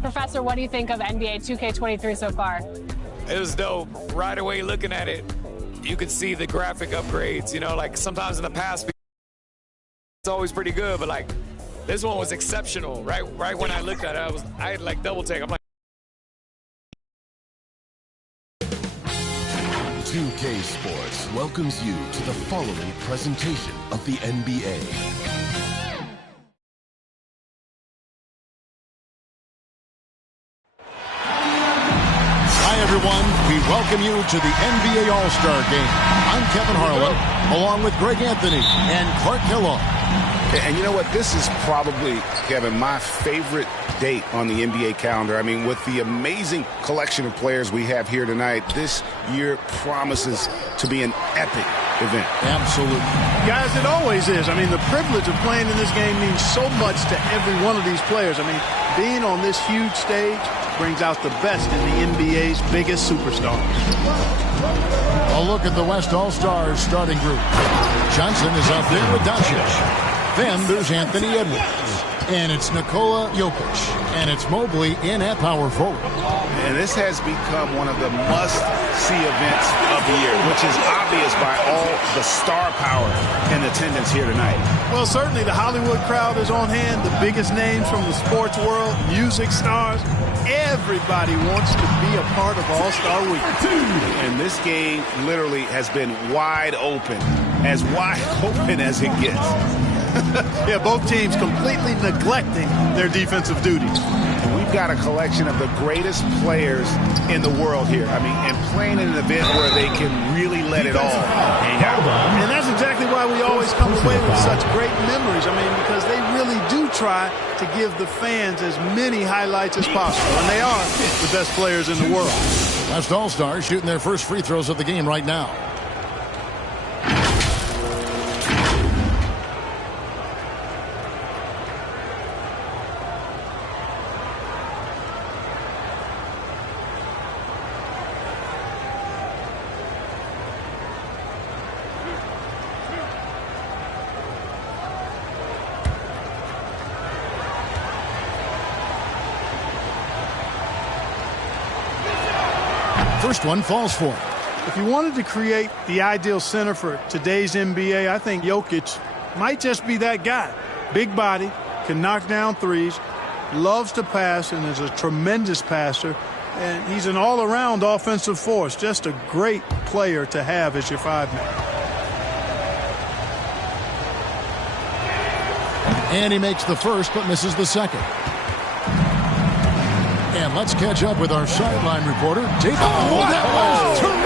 Professor, what do you think of NBA 2K23 so far? It was dope. Right away looking at it, you could see the graphic upgrades. You know, like sometimes in the past, it's always pretty good, but like this one was exceptional. Right when I looked at it, I had like double take. I'm like, 2K Sports welcomes you to the following presentation of the NBA. Hi, everyone. We welcome you to the NBA All-Star Game. I'm Kevin Harlan, along with Greg Anthony and Clark Kellogg. And you know what? This is probably, Kevin, my favorite date on the NBA calendar. I mean, with the amazing collection of players we have here tonight, this year promises to be an epic event. Absolutely. Guys, it always is. I mean, the privilege of playing in this game means so much to every one of these players. I mean, being on this huge stage brings out the best in the NBA's biggest superstars. A look at the West All-Stars starting group. Johnson is up there with Doncic. Then there's Anthony Edwards. And it's Nikola Jokic. And it's Mobley in at power forward. And this has become one of the must-see events of the year, which is obvious by all the star power in attendance here tonight. Well, certainly the Hollywood crowd is on hand, the biggest names from the sports world, music stars. Everybody wants to be a part of All-Star Week. And this game literally has been wide open as it gets. Yeah, both teams completely neglecting their defensive duties. And we've got a collection of the greatest players in the world here. I mean, and playing in an event where they can really let it all hang out. And that's exactly why we always come away with such great memories. I mean, because they really do try to give the fans as many highlights as possible. And they are the best players in the world. West All-Stars shooting their first free throws of the game right now. First one falls for him. If you wanted to create the ideal center for today's NBA, I think Jokic might just be that guy. Big body, can knock down threes, loves to pass, and is a tremendous passer. And he's an all-around offensive force. Just a great player to have as your five-man. And he makes the first but misses the second. And let's catch up with our sideline reporter, David. Oh, that was terrific!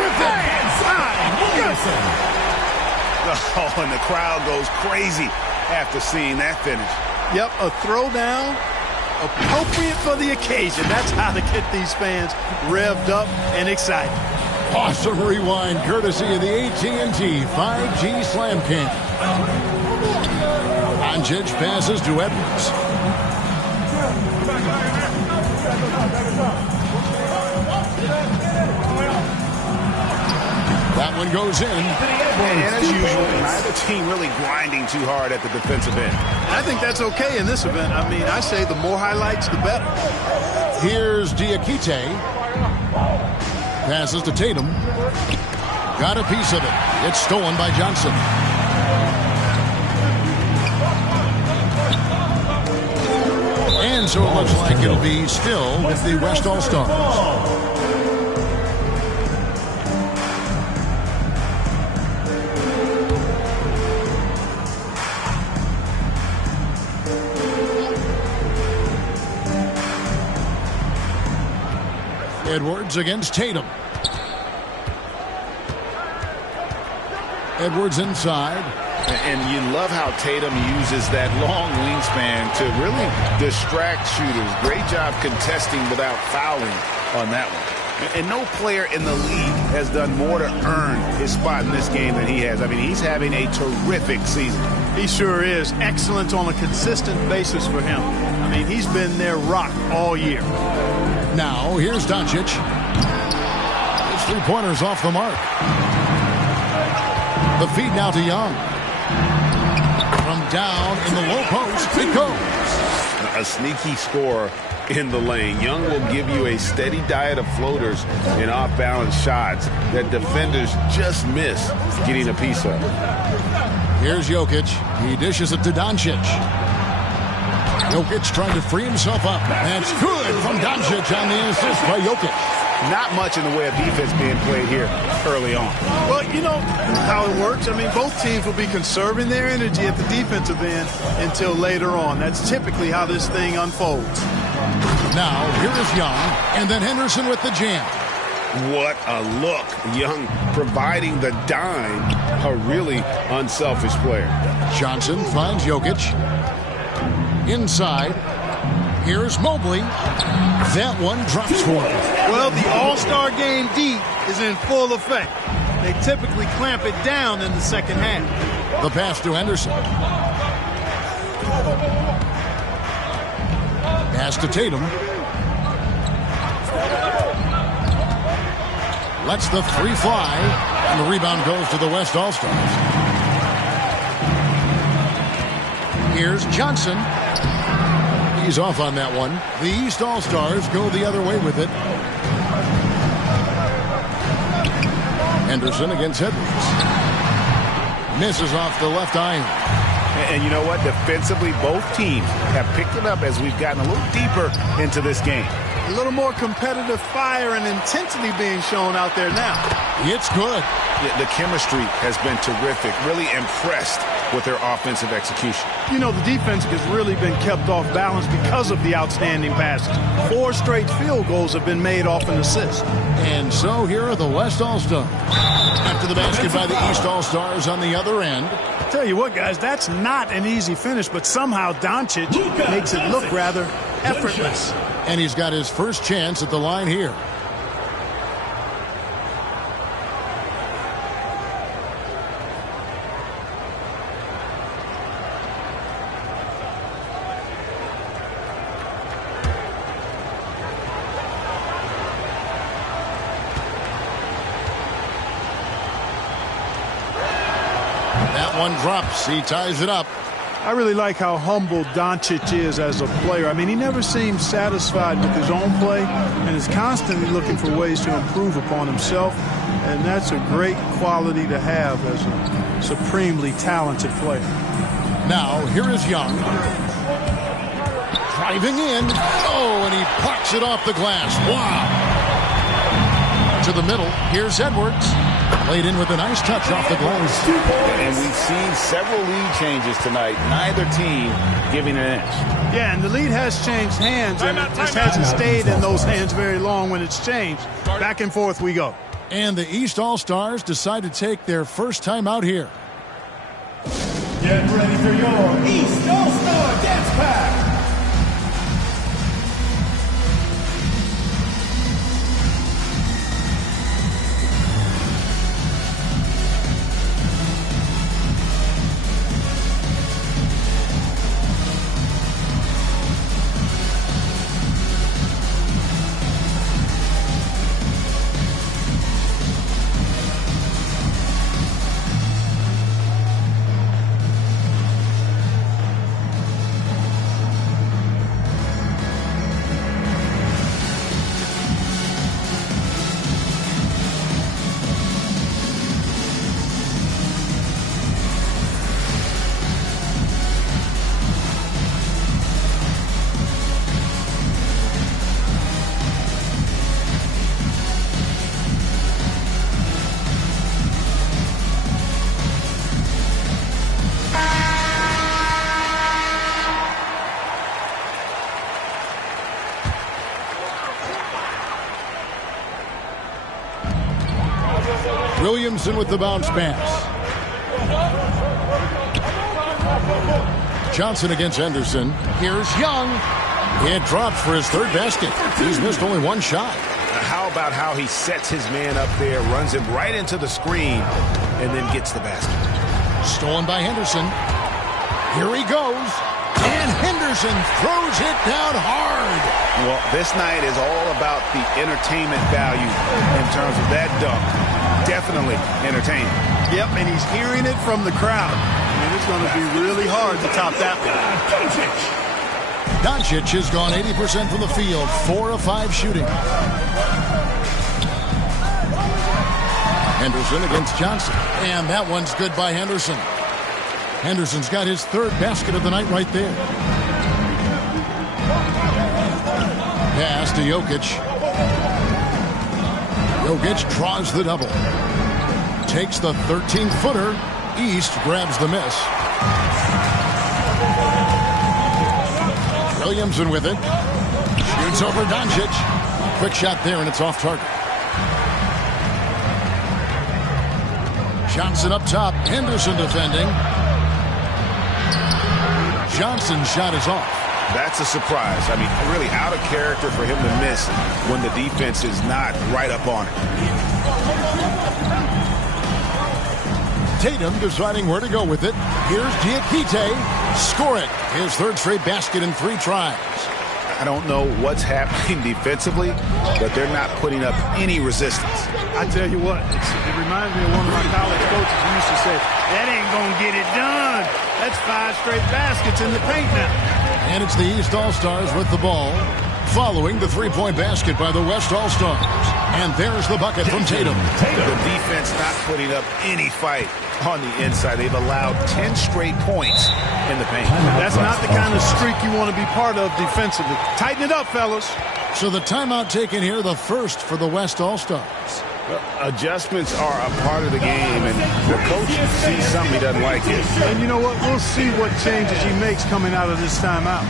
Oh, and the crowd goes crazy after seeing that finish. Yep, a throwdown appropriate for the occasion. That's how to get these fans revved up and excited. Awesome rewind courtesy of the AT&T 5G Slam Cam. Doncic passes to Edwards. That one goes in. And as usual, neither team really grinding too hard at the defensive end. I think that's okay in this event. I mean, I say the more highlights, the better. Here's Diakite. Passes to Tatum. Got a piece of it. It's stolen by Johnson. And so it looks like it'll be still with the West All-Stars. Edwards against Tatum. Edwards inside. And you love how Tatum uses that long wingspan to really distract shooters. Great job contesting without fouling on that one. And no player in the league has done more to earn his spot in this game than he has. I mean, he's having a terrific season. He sure is. Excellent on a consistent basis for him. I mean, he's been their rock all year. Now, here's Doncic. His three-pointers off the mark. The feed now to Young. From down in the low post, it goes. A sneaky scorer in the lane. Young will give you a steady diet of floaters and off-balance shots that defenders just miss getting a piece of. Here's Jokic. He dishes it to Doncic. Jokic trying to free himself up. That's good from Doncic on the assist by Jokic. Not much in the way of defense being played here early on. Well, you know how it works. I mean, both teams will be conserving their energy at the defensive end until later on. That's typically how this thing unfolds. Now, here is Young, and then Henderson with the jam. What a look. Young providing the dime. A really unselfish player. Johnson finds Jokic. Inside. Here's Mobley. That one drops for him. Well, the All-Star Game deep is in full effect. They typically clamp it down in the second half. The pass to Henderson. Pass to Tatum. Lets the three fly. And the rebound goes to the West All-Stars. Here's Johnson. He's off on that one. The East All-Stars go the other way with it. Henderson against Edwards. Misses off the left iron. And you know what? Defensively, both teams have picked it up as we've gotten a little deeper into this game. A little more competitive fire and intensity being shown out there now. It's good. The chemistry has been terrific. Really impressed with their offensive execution. You know, the defense has really been kept off balance because of the outstanding passes. 4 straight field goals have been made off an assist. And so here are the West All-Stars. After the basket by the East All-Stars on the other end. Tell you what, guys, that's not an easy finish, but somehow Doncic makes it look rather effortless. And he's got his first chance at the line here. One drops. He ties it up. I really like how humble Doncic is as a player. I mean, he never seems satisfied with his own play and is constantly looking for ways to improve upon himself. And that's a great quality to have as a supremely talented player. Now, here is Young. Driving in. Oh, and he plucks it off the glass. Wow. To the middle. Here's Edwards. Played in with a nice touch off the glass. And we've seen several lead changes tonight. Neither team giving an inch. Yeah, and the lead has changed hands, and it just hasn't stayed in those hands very long when it's changed. Back and forth we go. And the East All-Stars decide to take their first time out here. Get ready for your East All-Star Dance Pack. Williamson with the bounce pass. Johnson against Henderson. Here's Young. It drops for his third basket. He's missed only one shot. How about how he sets his man up there, runs him right into the screen, and then gets the basket. Stolen by Henderson. Here he goes. And Henderson throws it down hard. Well, this night is all about the entertainment value in terms of that dunk. definitely entertaining. Yep, and he's hearing it from the crowd. And it's going to be really hard to top that one. Doncic has gone 80% from the field, 4 of 5 shooting. Henderson against Johnson. And that one's good by Henderson. Henderson's got his 3rd basket of the night right there. Pass to Jokic. Jokic draws the double. Takes the 13-footer. East grabs the miss. Williamson with it. Shoots over Doncic. Quick shot there, and it's off target. Johnson up top. Henderson defending. Johnson's shot is off. That's a surprise. I mean, really out of character for him to miss when the defense is not right up on it. Tatum deciding where to go with it. Here's Diakite. Score it. His 3rd straight basket in 3 tries. I don't know what's happening defensively, but they're not putting up any resistance. I tell you what, it reminds me of one of my college coaches who used to say, that ain't going to get it done. That's 5 straight baskets in the paint now. And it's the East All-Stars with the ball, following the 3-point basket by the West All-Stars. And there's the bucket from Tatum. The defense not putting up any fight on the inside. They've allowed 10 straight points in the paint. That's not the kind of streak you want to be part of defensively. Tighten it up, fellas. So the timeout taken here, the first for the West All-Stars. Adjustments are a part of the game, and the coach sees something he doesn't like it. And you know what? We'll see what changes he makes coming out of this timeout.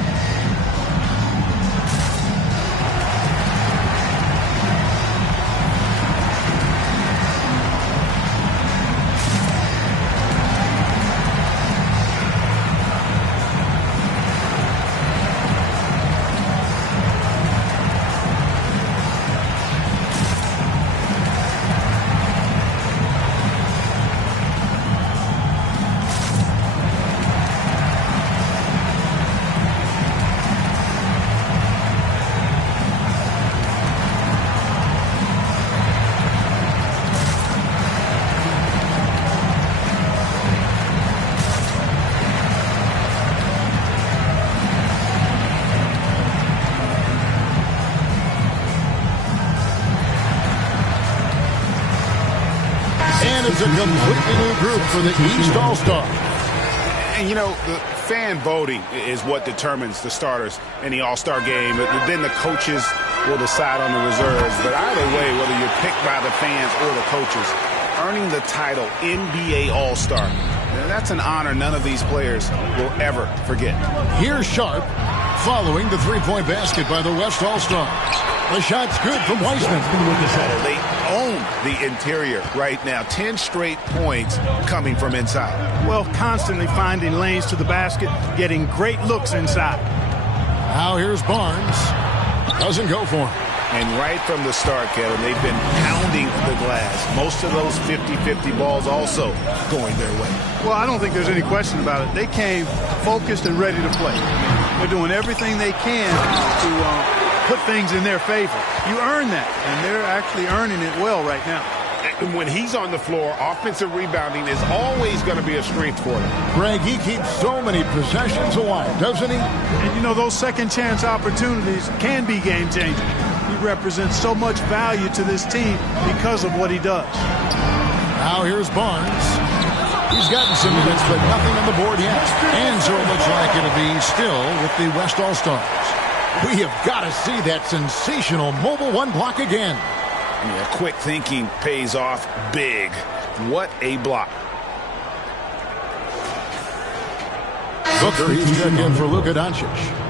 It's a completely new group for the East All-Stars. And, you know, the fan voting is what determines the starters in the All-Star game. Then the coaches will decide on the reserves. But either way, whether you're picked by the fans or the coaches, earning the title NBA All-Star, that's an honor none of these players will ever forget. Here's Sharp following the 3-point basket by the West All-Stars. The shot's good from Wiseman. They own the interior right now. 10 straight points coming from inside. Well, constantly finding lanes to the basket, getting great looks inside. Now here's Barnes. Doesn't go for him. And right from the start, Kevin, they've been pounding the glass. Most of those 50-50 balls also going their way. Well, I don't think there's any question about it. They came focused and ready to play. They're doing everything they can to put things in their favor. You earn that, and they're actually earning it well right now. And when he's on the floor, offensive rebounding is always going to be a strength for them. Greg, he keeps so many possessions alive, doesn't he? And you know, those second chance opportunities can be game changing. He represents so much value to this team because of what he does. Now here's Barnes. He's gotten some minutes, but nothing on the board yet. And so it looks like it'll be still with the West All-Stars. We have got to see that sensational mobile one block again. Yeah, quick thinking pays off big. What a block. Booker, he's checked in for Luka Doncic.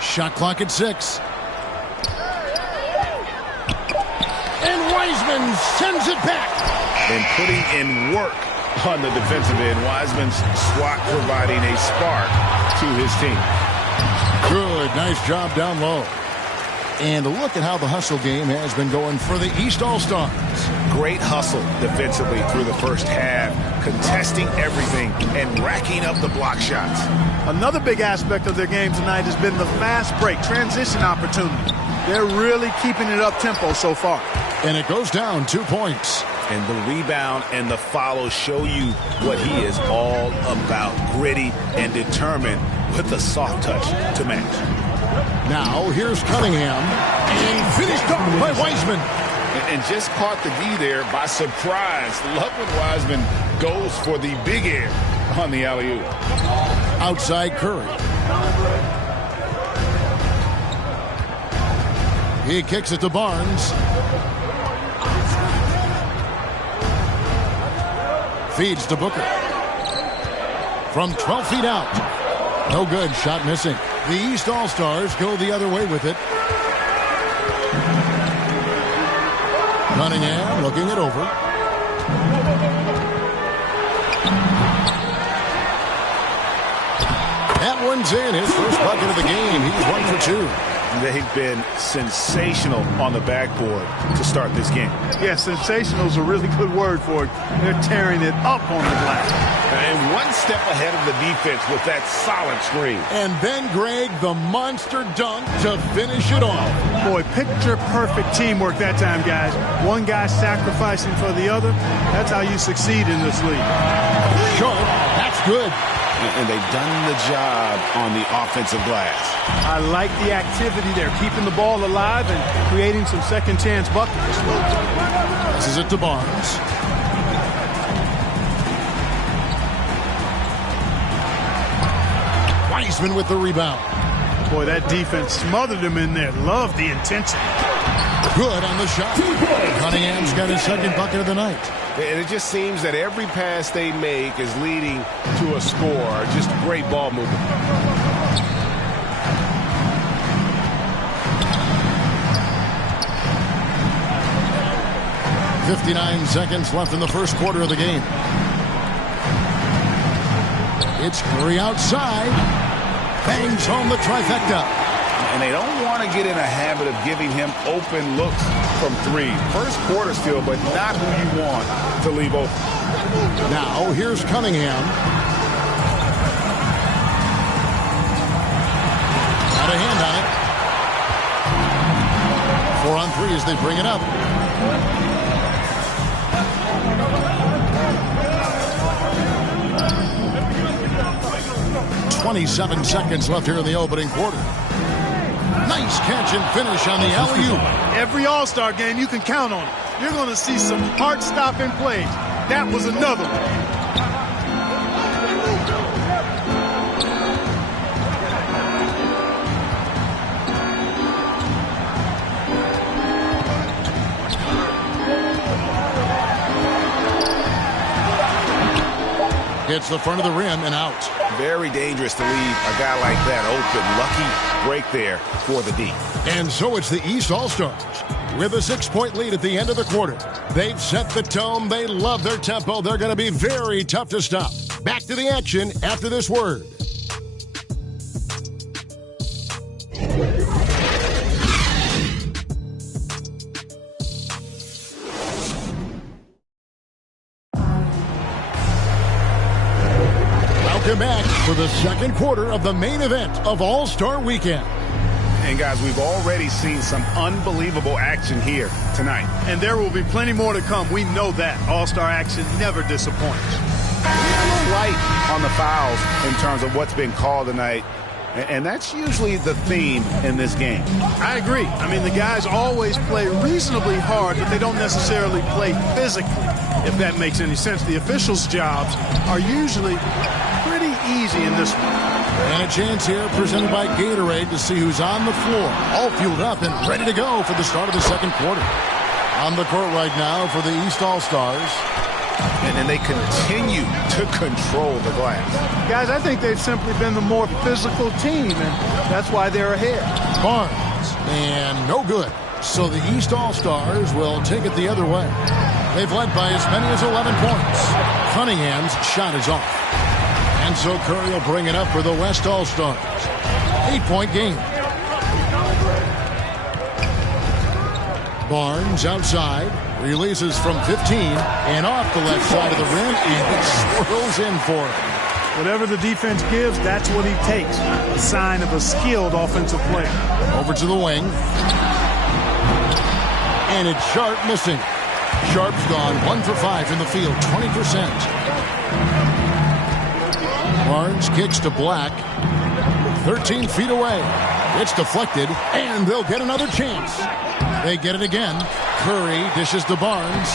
Shot clock at 6. And Wiseman sends it back. And putting in work on the defensive end. Wiseman's swat providing a spark to his team. Good. Nice job down low. And look at how the hustle game has been going for the East All-Stars. Great hustle defensively through the first half, contesting everything and racking up the block shots. Another big aspect of their game tonight has been the fast break, transition opportunity. They're really keeping it up-tempo so far. And it goes down 2 points. And the rebound and the follow show you what he is all about. Gritty and determined with the soft touch to match. Now here's Cunningham. And finished off by Wiseman. And just caught the D there by surprise. Love when Wiseman goes for the big air on the alley-oop. Outside Curry. He kicks it to Barnes. Feeds to Booker. From 12 feet out. No good. Shot missing. The East All-Stars go the other way with it. Cunningham looking it over. That one's in. His first bucket of the game. He's 1 for 2. They've been sensational on the backboard to start this game. Yeah, sensational is a really good word for it. They're tearing it up on the glass. And one step ahead of the defense with that solid screen. And then, Greg, the monster dunk to finish it off. Boy, picture-perfect teamwork that time, guys. One guy sacrificing for the other. That's how you succeed in this league. Short. That's good. And they've done the job on the offensive glass. I like the activity there, keeping the ball alive and creating some second-chance buckets. This is it to Barnes. Wiseman with the rebound. Boy, that defense smothered him in there. Love the intensity. Good on the shot. Cunningham's got his second bucket of the night. And it just seems that every pass they make is leading to a score. Just great ball movement. .59 seconds left in the first quarter of the game. It's Curry outside. Bangs home the trifecta. And they don't want to get in a habit of giving him open looks from three. First quarter still, but not who you want to leave open. Now, here's Cunningham. Got a hand on it. 4 on 3 as they bring it up. .27 seconds left here in the opening quarter. Nice catch and finish on the alley-oop. Every All-Star game you can count on it. You're going to see some heart-stopping plays. That was another one. Hits the front of the rim and out. Very dangerous to leave a guy like that open. Lucky break there for the D. And so it's the East All-Stars with a 6-point lead at the end of the quarter. They've set the tone. They love their tempo. They're going to be very tough to stop. Back to the action after this word. Welcome back for the second quarter of the main event of All-Star Weekend. And guys, we've already seen some unbelievable action here tonight. And there will be plenty more to come. We know that. All-Star action never disappoints. A little light on the fouls in terms of what's been called tonight. And that's usually the theme in this game. I agree. I mean, the guys always play reasonably hard, but they don't necessarily play physically, if that makes any sense. The officials' jobs are usually pretty easy in this one. And a chance here presented by Gatorade to see who's on the floor. All fueled up and ready to go for the start of the second quarter. On the court right now for the East All-Stars. And they continue to control the glass. Guys, I think they've simply been the more physical team, and that's why they're ahead. Barnes, and no good. So the East All-Stars will take it the other way. They've led by as many as 11 points. Cunningham's shot is off. And so Curry will bring it up for the West All-Stars. 8-point game. Barnes outside, releases from 15 and off the left side of the rim, and it swirls in for him. Whatever the defense gives, that's what he takes. A sign of a skilled offensive player. Over to the wing. And it's Sharp missing. Sharp's gone 1 for 5 in the field, 20%. Barnes kicks to Black. 13 feet away. It's deflected, and they'll get another chance. They get it again. Curry dishes to Barnes.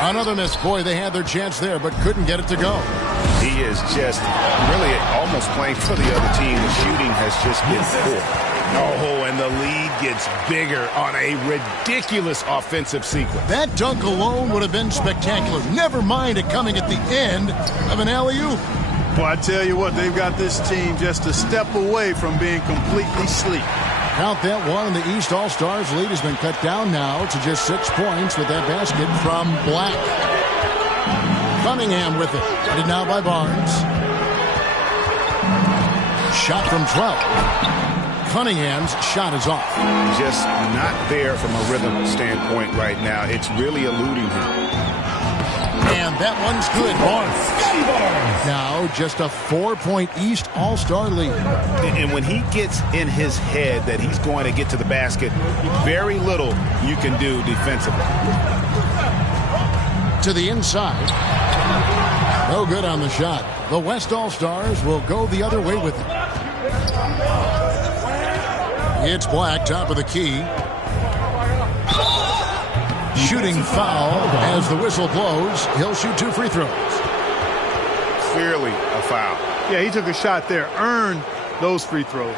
Another miss. Boy, they had their chance there, but couldn't get it to go. He is just really almost playing for the other team. The shooting has just been poor. Oh, and the lead gets bigger on a ridiculous offensive sequence. That dunk alone would have been spectacular. Never mind it coming at the end of an alley-oop. Well, I tell you what, they've got this team just a step away from being completely sleep. Count that one, and the East All-Stars lead has been cut down now to just 6 points with that basket from Black. Cunningham with it. Headed now by Barnes. Shot from 12. Cunningham's shot is off. Just not there from a rhythm standpoint right now. It's really eluding him. And that one's good. Barnes. Now just a 4-point East All-Star lead. And when he gets in his head that he's going to get to the basket, very little you can do defensively. To the inside. No good on the shot. The West All-Stars will go the other way with it. It's Black, top of the key. Shooting foul as the whistle blows. He'll shoot 2 free throws. Clearly a foul. Yeah, he took a shot there. Earned those free throws.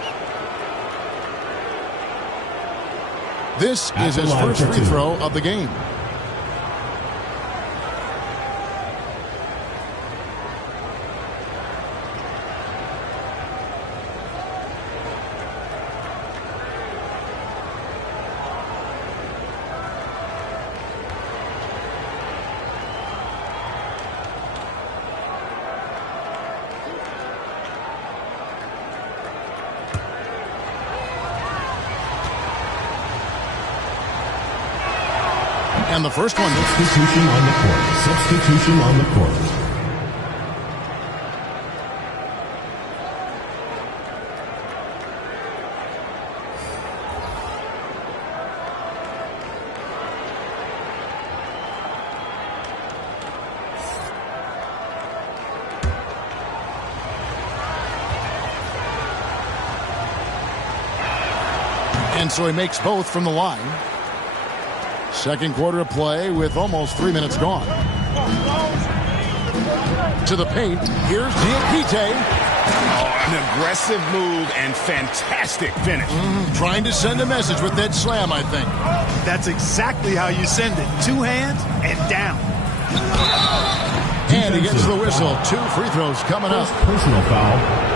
This is his first free throw of the game. And the first one. Substitution on the court. Substitution on the court. And so he makes both from the line. Second quarter of play with almost 3 minutes gone. To the paint. Here's Diakite. Oh, an aggressive move and fantastic finish. Trying to send a message with that slam, I think. That's exactly how you send it. 2 hands and down. And he gets the whistle. 2 free throws coming up. Personal foul.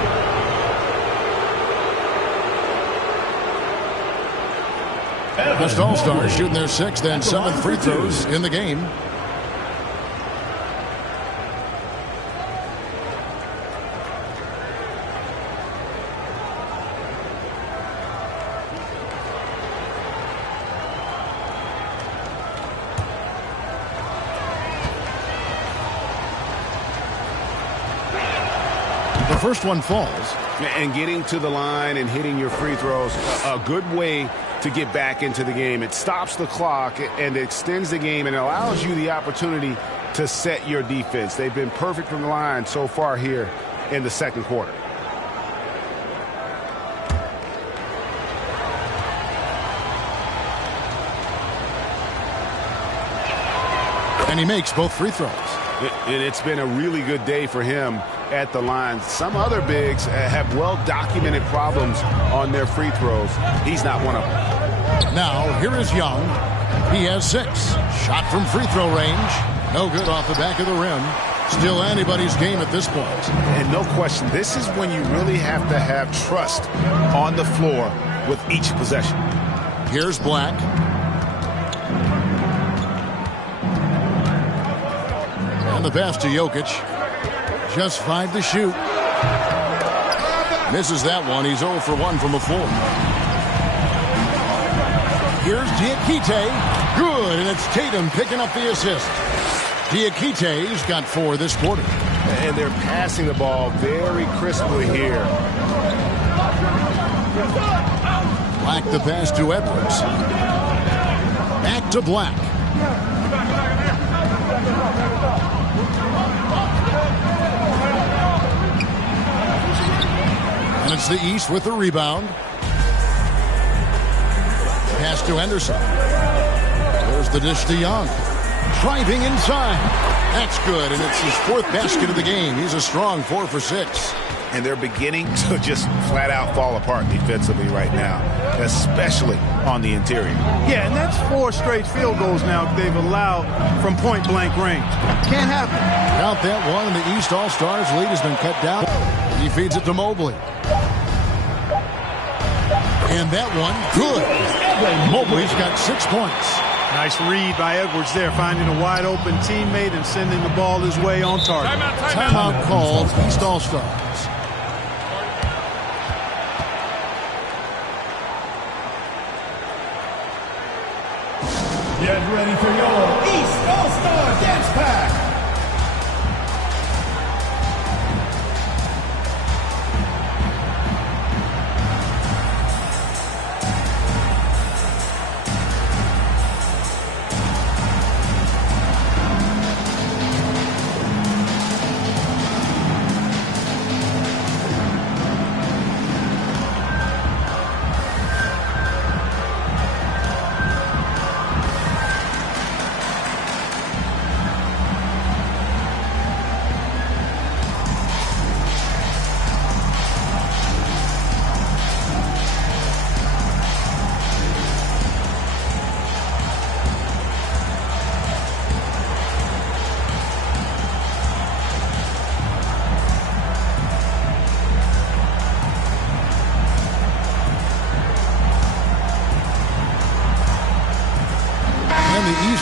West All-Stars shooting their 6th and 7th free throws in the game. The first one falls. And getting to the line and hitting your free throws, a good way to get back into the game. It stops the clock and extends the game and allows you the opportunity to set your defense. They've been perfect from the line so far here in the second quarter. And he makes both free throws. And it's been a really good day for him at the line. Some other bigs have well-documented problems on their free throws. He's not one of them. Now, here is Young. He has 6. Shot from free throw range. No good off the back of the rim. Still anybody's game at this point. And no question, this is when you really have to have trust on the floor with each possession. Here's Black. And the pass to Jokic. Just 5 to shoot. Misses that one. He's 0 for 1 from the floor. Here's Diakite. Good, and it's Tatum picking up the assist. Diakite's got 4 this quarter. And they're passing the ball very crisply here. Black the pass to Edwards. Back to Black. And it's the East with the rebound. Pass to Henderson. There's the dish to Young. Driving inside. That's good, and it's his 4th basket of the game. He's a strong 4 for 6. And they're beginning to just flat out fall apart defensively right now, especially on the interior. Yeah, and that's 4 straight field goals now they've allowed from point-blank range. Can't happen. Count that one, and the East All-Stars lead has been cut down. He feeds it to Mobley. And that one, good. Mobley's got 6 points. Nice read by Edwards there, finding a wide-open teammate and sending the ball his way on target. Timeout called, East All-Stars. Get ready for your East All-Star Dance Pack.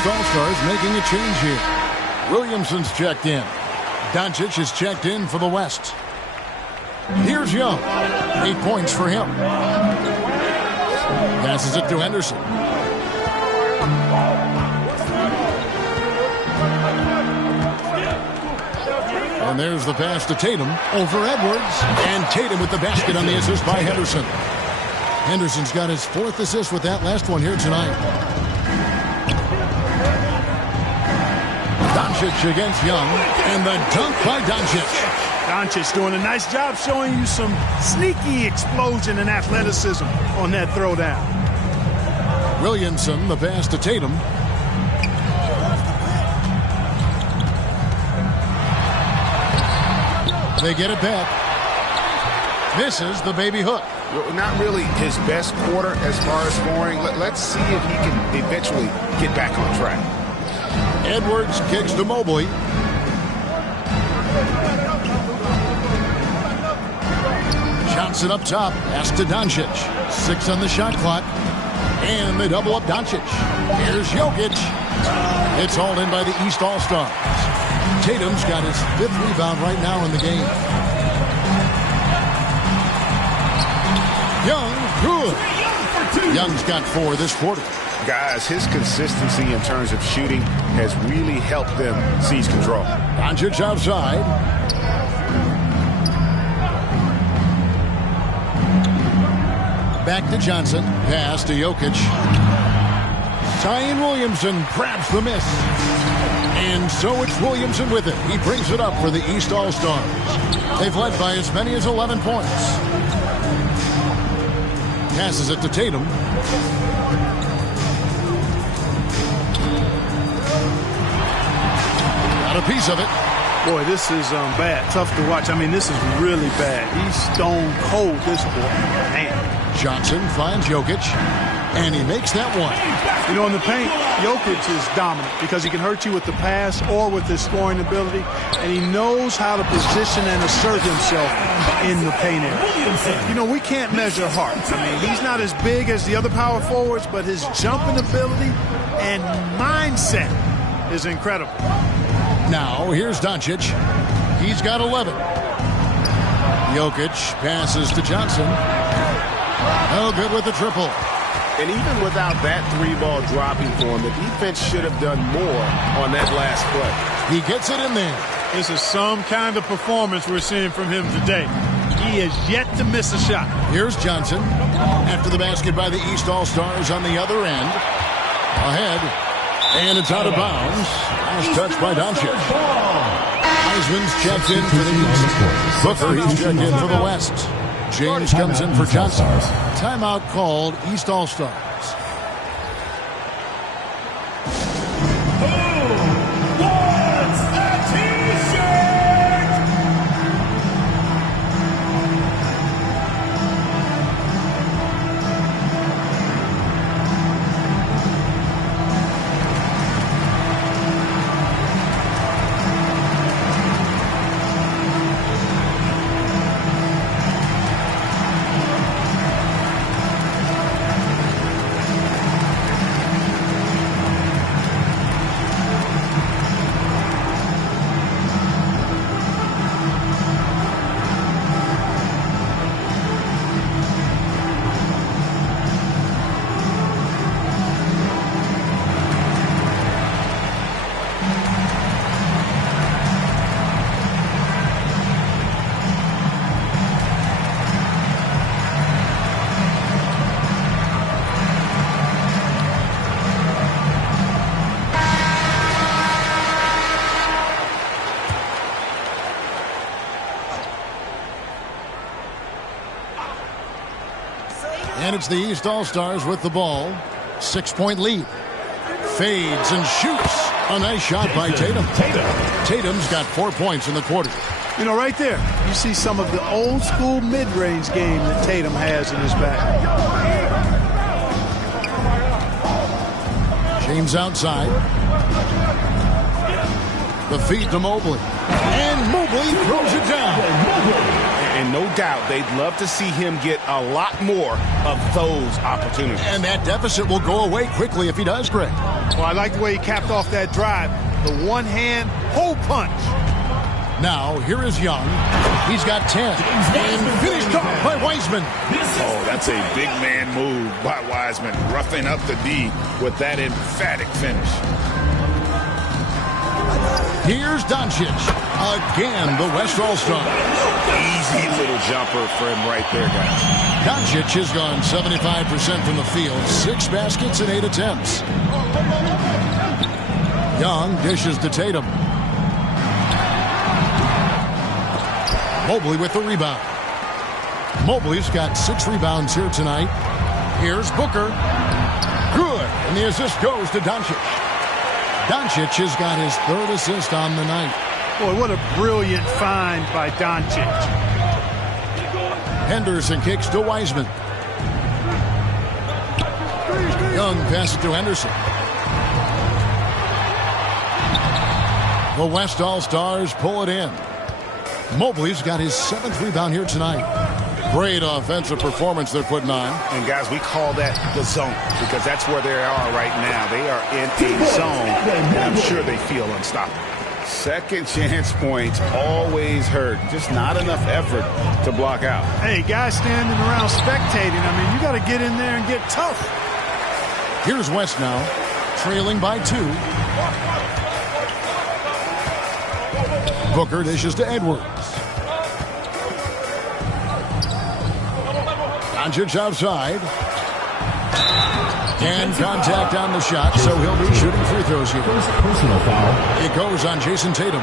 All-Stars making a change here. Williamson's checked in. Doncic is checked in for the West. Here's Young. 8 points for him. Passes it to Henderson. And there's the pass to Tatum over Edwards. And Tatum with the basket on the assist by Henderson. Henderson's got his 4th assist with that last one here tonight. Doncic against Young, and the dunk by Doncic. Doncic doing a nice job showing you some sneaky explosion and athleticism on that throwdown. Williamson, the pass to Tatum. They get it back. Misses the baby hook. Not really his best quarter as far as scoring. Let's see if he can eventually get back on track. Edwards kicks to Mobley. Johnson up top. Pass to Doncic. 6 on the shot clock. And they double up Doncic. Here's Jokic. It's hauled in by the East All-Stars. Tatum's got his 5th rebound right now in the game. Young, good. Young's got 4 this quarter. Guys, his consistency in terms of shooting has really helped them seize control. Doncic outside. Back to Johnson. Pass to Jokic. Zion Williamson grabs the miss. And so it's Williamson with it. He brings it up for the East All-Stars. They've led by as many as 11 points. Passes it to Tatum. Got a piece of it. Boy, this is bad. Tough to watch. I mean, this is really bad. He's stone cold, this boy. Man. Johnson finds Jokic, and he makes that one. You know, in the paint, Jokic is dominant because he can hurt you with the pass or with his scoring ability, and he knows how to position and assert himself in the paint area. You know, we can't measure heart. I mean, he's not as big as the other power forwards, but his jumping ability and mindset is incredible. Now, here's Doncic. He's got 11. Jokic passes to Johnson. No good with the triple. And even without that 3-ball dropping for him, the defense should have done more on that last play. He gets it in there. This is some kind of performance we're seeing from him today. He has yet to miss a shot. Here's Johnson. After the basket by the East All-Stars on the other end. Ahead. And it's out of bounds. Last touch by Doncic. Wiseman's checked in for the East. Booker, he's checked in for the West. James comes in for Johnson. Timeout called, East All-Stars. And it's the East All-Stars with the ball. 6-point lead. Fades and shoots. A nice shot by Tatum. Tatum's got 4 points in the quarter. You know, right there, you see some of the old school mid-range game that Tatum has in his bag. James outside. The feed to Mobley. And Mobley throws it down. And no doubt they'd love to see him get a lot more of those opportunities. And that deficit will go away quickly if he does, Greg. Well, I like the way he capped off that drive. The one-hand hole punch. Now, here is Young. He's got 10. And finished off by Wiseman. Oh, that's a big man move by Wiseman. Roughing up the D with that emphatic finish. Here's Doncic. Again, the West All-Star. Easy little jumper for him right there, guys. Doncic has gone 75% from the field. 6 baskets and 8 attempts. Young dishes to Tatum. Mobley with the rebound. Mobley's got 6 rebounds here tonight. Here's Booker. Good. And the assist goes to Doncic. Doncic has got his 3rd assist on the night. Boy, what a brilliant find by Doncic. Henderson kicks to Wiseman. Young passes to Henderson. The West All-Stars pull it in. Mobley's got his 7th rebound here tonight. Great offensive performance they're putting on. And, guys, we call that the zone because that's where they are right now. They are in a zone, and I'm sure they feel unstoppable. Second chance points always hurt. Just not enough effort to block out. Hey, guys standing around spectating. I mean, you got to get in there and get tough. Here's West now, trailing by 2. Booker dishes to Edwards. Doncic outside. And contact on the shot, so he'll be shooting free throws here. First personal foul. It goes on Jason Tatum.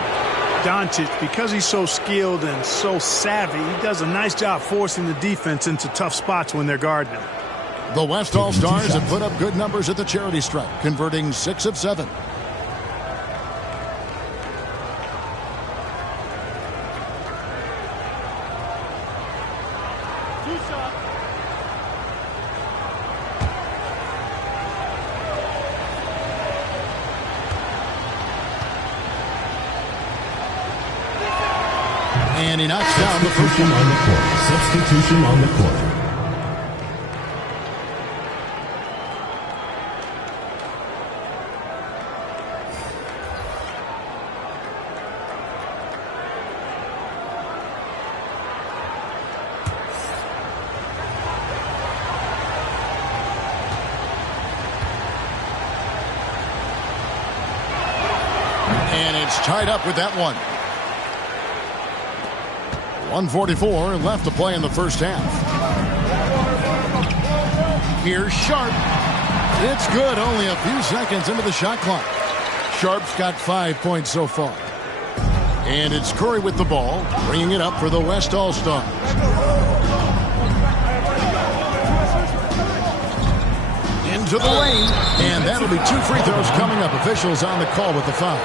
Doncic, because he's so skilled and so savvy, he does a nice job forcing the defense into tough spots when they're guarding him. The West All-Stars have put up good numbers at the charity stripe, converting 6 of 7. And he knocks down the first one on the court. Substitution on the court. And it's tied up with that one. 1:44 left to play in the first half. Here's Sharp. It's good, only a few seconds into the shot clock. Sharp's got 5 points so far. And it's Curry with the ball, bringing it up for the West All-Stars. Into the lane, and that'll be 2 free throws coming up. Officials on the call with the foul.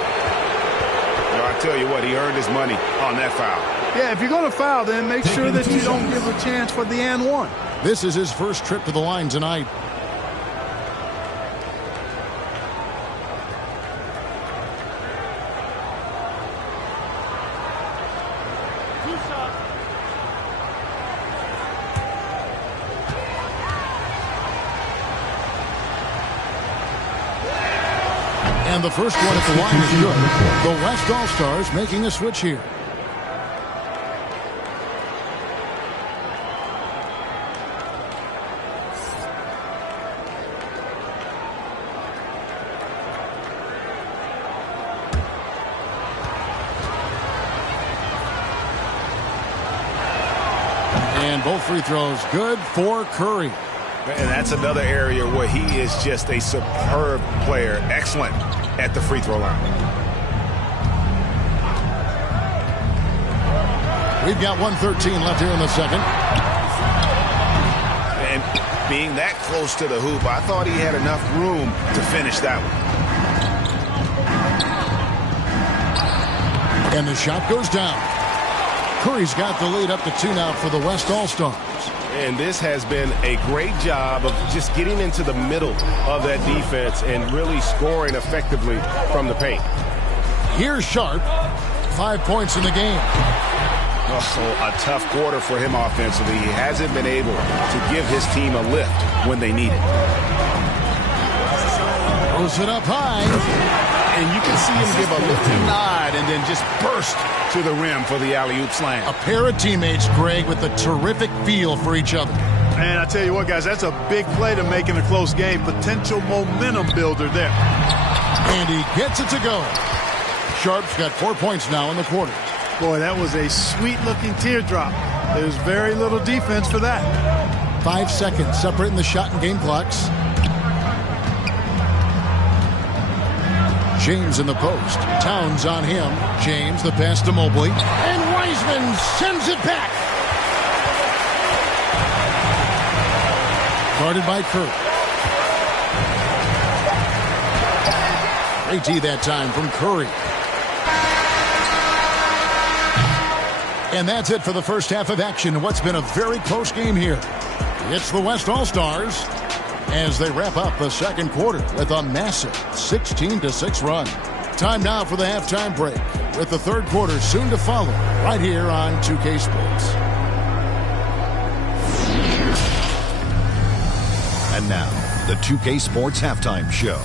I tell you what, he earned his money on that foul. Yeah, if you're going to foul, then make sure that you don't give a chance for the and one. This is his first trip to the line tonight. And the first one at the line is good. The West All-Stars making a switch here. And both free throws good for Curry. And that's another area where he is just a superb player. Excellent at the free throw line. We've got 1:13 left here in the second. And being that close to the hoop, I thought he had enough room to finish that one. And the shot goes down. Curry's got the lead up to 2 now for the West All-Stars. And this has been a great job of just getting into the middle of that defense and really scoring effectively from the paint. Here's Sharp. 5 points in the game. Also a tough quarter for him offensively. He hasn't been able to give his team a lift when they need it. Throws it up high. And you can see him give a little nod and then just burst to the rim for the alley-oop slam. A pair of teammates, Greg, with a terrific feel for each other. And I tell you what, guys, that's a big play to make in a close game. Potential momentum builder there. And he gets it to go. Sharp's got 4 points now in the quarter. Boy, that was a sweet-looking teardrop. There's very little defense for that. 5 seconds separating the shot and game clocks. James in the post. Towns on him. James, the pass to Mobley. And Wiseman sends it back. Guarded by Curry. Great D that time from Curry. And that's it for the first half of action. What's been a very close game here. It's the West All-Stars as they wrap up the second quarter with a massive 16-6 run. Time now for the halftime break, with the third quarter soon to follow right here on 2K Sports. And now, the 2K Sports Halftime Show.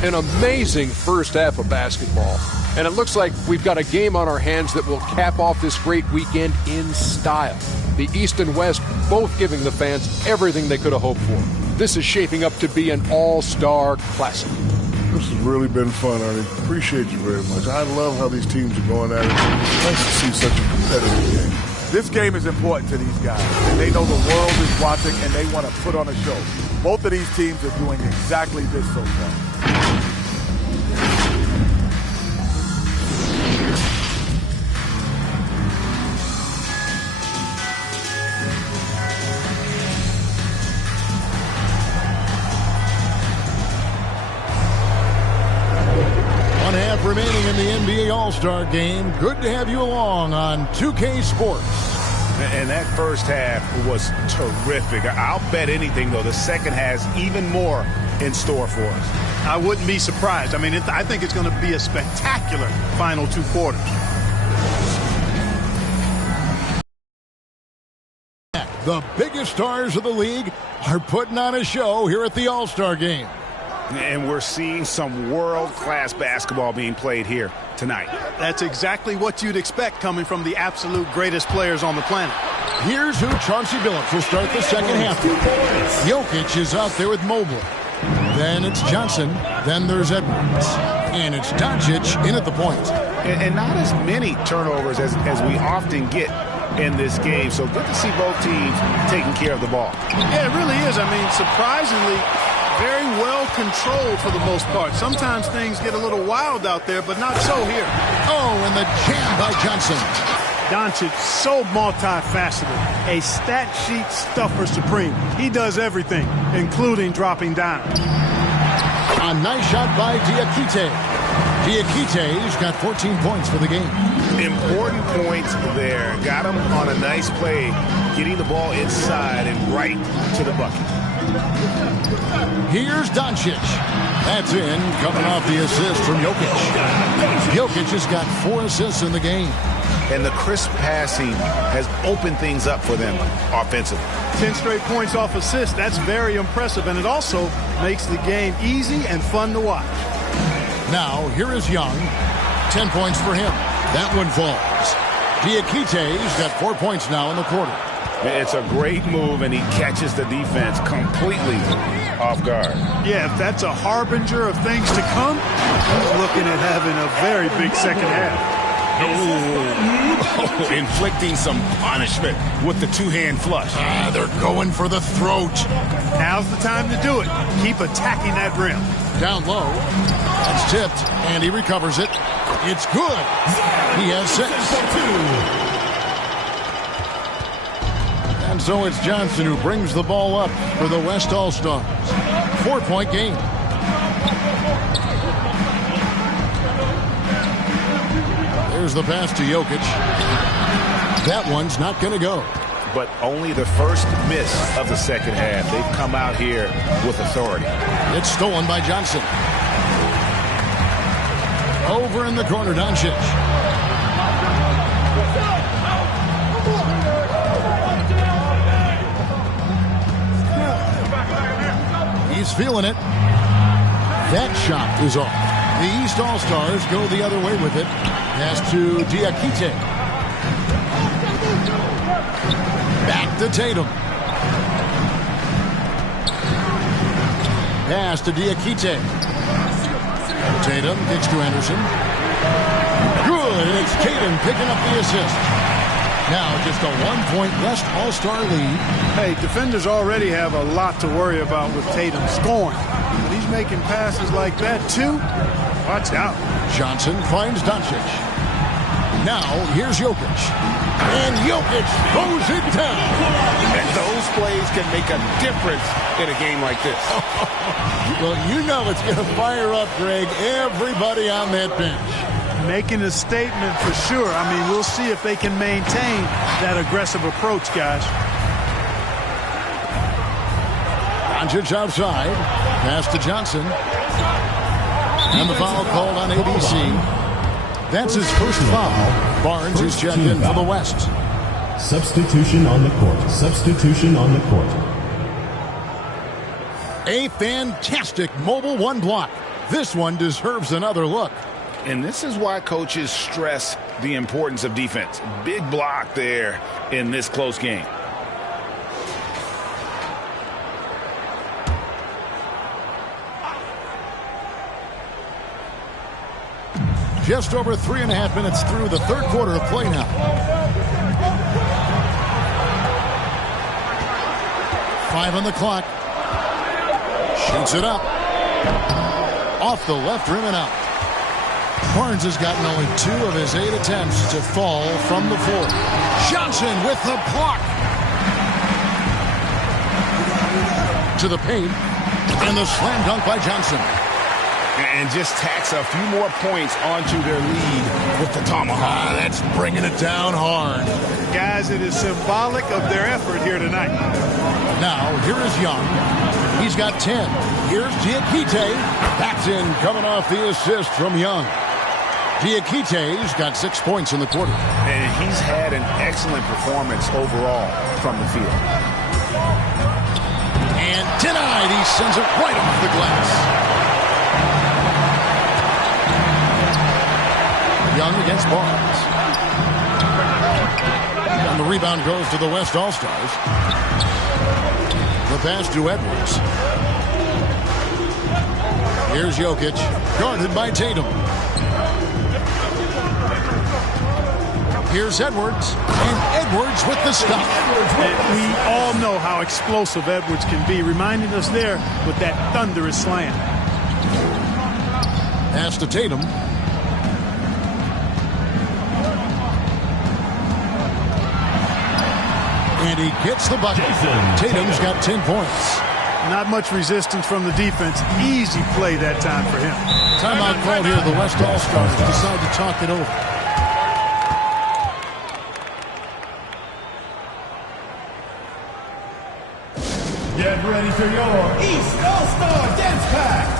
An amazing first half of basketball. And it looks like we've got a game on our hands that will cap off this great weekend in style. The East and West both giving the fans everything they could have hoped for. This is shaping up to be an all-star classic. This has really been fun, Arnie. Appreciate you very much. I love how these teams are going at it. Nice to see such a competitive game. This game is important to these guys. And they know the world is watching and they want to put on a show. Both of these teams are doing exactly this so far. Remaining in the NBA All-Star Game. Good to have you along on 2K Sports. And that first half was terrific. I'll bet anything, though, the second has even more in store for us. I wouldn't be surprised. I mean, I think it's going to be a spectacular final 2 quarters. The biggest stars of the league are putting on a show here at the All-Star Game. And we're seeing some world-class basketball being played here tonight. That's exactly what you'd expect coming from the absolute greatest players on the planet. Here's who Chauncey Billups will start the second half. Jokic is out there with Mobley. Then it's Johnson. Then there's Edwards. And it's Doncic in at the point. And not as many turnovers as we often get in this game. So good to see both teams taking care of the ball. Yeah, it really is. I mean, surprisingly, very well controlled for the most part. Sometimes things get a little wild out there, but not so here. Oh, and the jam by Johnson. Doncic, so multifaceted. A stat sheet stuffer supreme. He does everything, including dropping down. A nice shot by Diakite. Diakite's got 14 points for the game. Important points there. Got him on a nice play, getting the ball inside and right to the bucket. Here's Doncic. That's in, coming off the assist from Jokic. Jokic has got 4 assists in the game. And the crisp passing has opened things up for them offensively. 10 straight points off assists. That's very impressive, and it also makes the game easy and fun to watch. Now, here is Young. 10 points for him. That one falls. Diakite's got 4 points now in the quarter. It's a great move, and he catches the defense completely off guard. Yeah, if that's a harbinger of things to come, he's looking at having a very big second half. Oh, inflicting some punishment with the two-hand flush. They're going for the throat. Now's the time to do it. Keep attacking that rim. Down low. That's tipped, and he recovers it. It's good. He has 6. And so it's Johnson who brings the ball up for the West All-Stars. 4-point game. There's the pass to Jokic. That one's not going to go. But only the first miss of the second half. They've come out here with authority. It's stolen by Johnson. Over in the corner, Doncic. He's feeling it. That shot is off. The East All-Stars go the other way with it. Pass to Diakite. Back to Tatum. Pass to Diakite. Tatum gets to Anderson. Good, and it's Tatum picking up the assist. Now just a 1-point West All-Star lead. Hey, defenders already have a lot to worry about with Tatum scoring. But he's making passes like that, too. Watch out. Johnson finds Doncic. Now, here's Jokic. And Jokic throws it down. And those plays can make a difference in a game like this. Well, you know it's going to fire up, Greg, everybody on that bench. Making a statement for sure. I mean, we'll see if they can maintain that aggressive approach, guys. Doncic outside. Pass to Johnson. And the foul called on ABC. That's his first foul. Barnes is checked in for the West. Substitution on the court. Substitution on the court. A fantastic mobile 1 block. This one deserves another look. And this is why coaches stress the importance of defense. Big block there in this close game. Just over 3.5 minutes through the third quarter of play now. 5 on the clock. Shoots it up. Off the left rim and out. Barnes has gotten only 2 of his 8 attempts to fall from the floor. Johnson with the block. To the paint. And the slam dunk by Johnson. And just tacks a few more points onto their lead with the tomahawk. That's bringing it down hard. Guys, it is symbolic of their effort here tonight. Now, here is Young. He's got 10. Here's Diakite. That's in, coming off the assist from Young. Diakite's got 6 points in the quarter. And he's had an excellent performance overall from the field. And denied. He sends it right off the glass. Young against Barnes. And the rebound goes to the West All-Stars. The pass to Edwards. Here's Jokic, guarded by Tatum. Here's Edwards, and Edwards with the stop. And we all know how explosive Edwards can be, reminding us there with that thunderous slam. Pass to Tatum. And he gets the bucket. Tatum's got 10 points. Not much resistance from the defense. Easy play that time for him. Timeout called here. The West All-Stars decide to talk it over. Get ready for your East All-Star Dance Pack.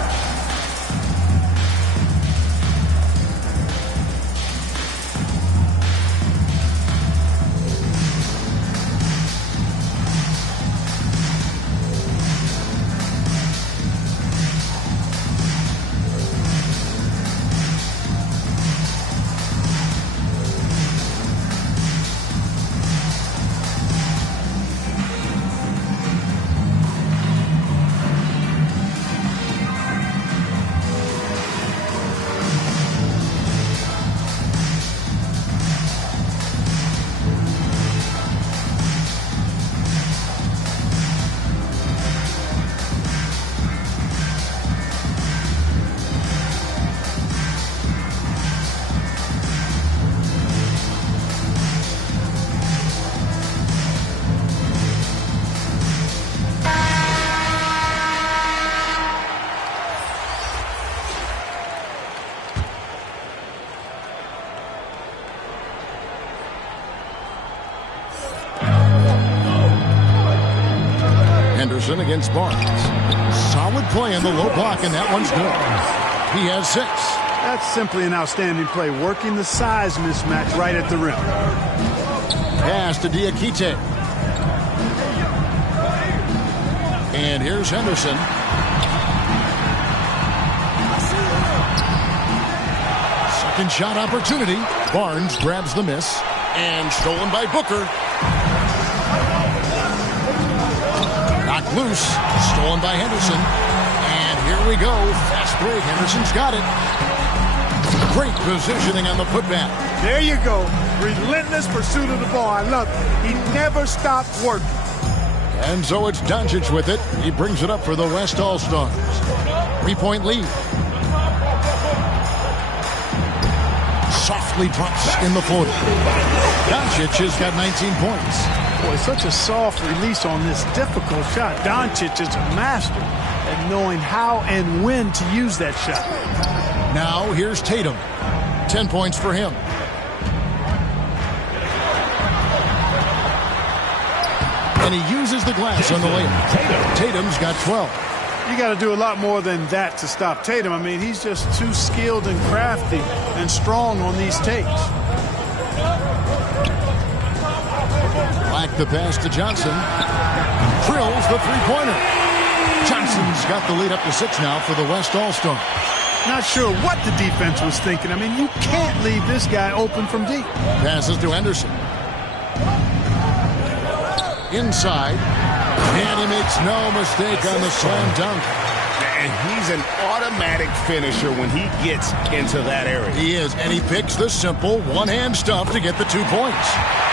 Henderson against Barnes. Solid play in the low block, and that one's good. He has 6. That's simply an outstanding play, working the size mismatch right at the rim. Pass to Diakite. And here's Henderson. Second shot opportunity. Barnes grabs the miss. And stolen by Booker. Knocked loose. Stolen by Henderson. And here we go. Fast break. Henderson's got it. Great positioning on the putback. There you go. Relentless pursuit of the ball. I love it. He never stopped working. And so it's Doncic with it. He brings it up for the West All-Stars. 3-point lead. Softly drops in the 40. Doncic has got 19 points. Boy, such a soft release on this difficult shot. Doncic is a master at knowing how and when to use that shot. Now here's Tatum. 10 points for him. And he uses the glass on the layup. Tatum's got 12. You got to do a lot more than that to stop Tatum. I mean, he's just too skilled and crafty and strong on these takes. Black the pass to Johnson. Drills the three-pointer. Johnson's got the lead up to 6 now for the West All-Stars. Not sure what the defense was thinking. I mean, you can't leave this guy open from deep. Passes to Henderson. Inside. And he makes no mistake on the slam dunk. And he's an automatic finisher when he gets into that area. He is, and he picks the simple one-hand stuff to get the 2 points.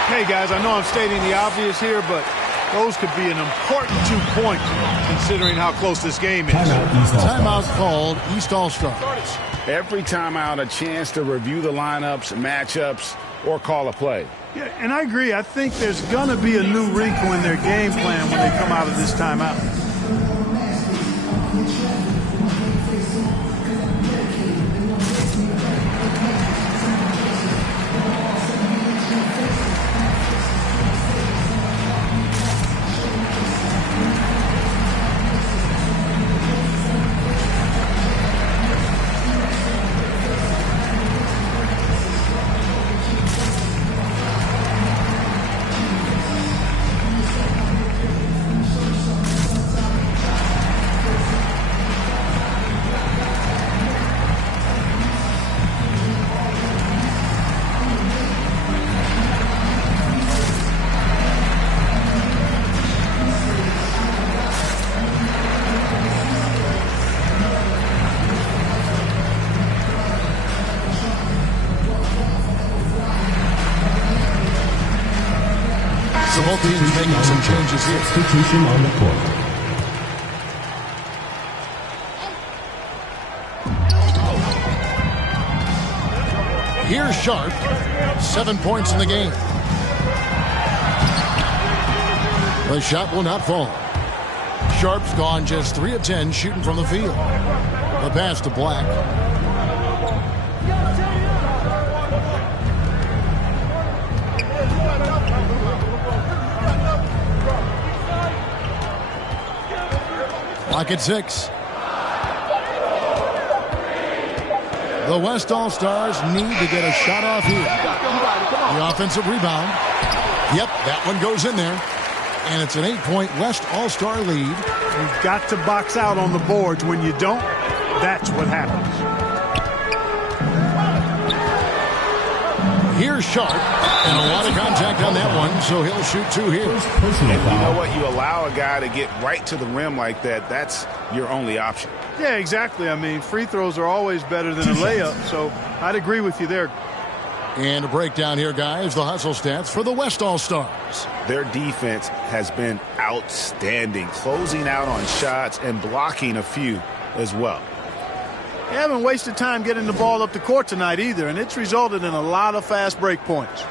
Hey, guys, I know I'm stating the obvious here, but those could be an important 2 points considering how close this game is. Timeout called, East All-Stars. Every timeout, a chance to review the lineups, matchups, or call a play. Yeah, and I agree. I think there's going to be a new wrinkle in their game plan when they come out of this timeout. both teams making some changes here. Substitution on the court. Here's Sharp. 7 points in the game. The shot will not fall. Sharp's gone just 3 of 10 shooting from the field. The pass to Black. Black at 6. The West All-Stars need to get a shot off here. The offensive rebound. Yep, that one goes in there. And it's an 8-point West All-Star lead. You've got to box out on the boards. When you don't, that's what happens. Here's Sharp. And a lot of contact on that one, so he'll shoot 2 here. And you know what? You allow a guy to get right to the rim like that, that's your only option. Yeah, exactly. I mean, free throws are always better than a layup, so I'd agree with you there. And a breakdown here, guys. The hustle stats for the West All-Stars. Their defense has been outstanding, closing out on shots and blocking a few as well. They haven't wasted time getting the ball up the court tonight either, and it's resulted in a lot of fast break points.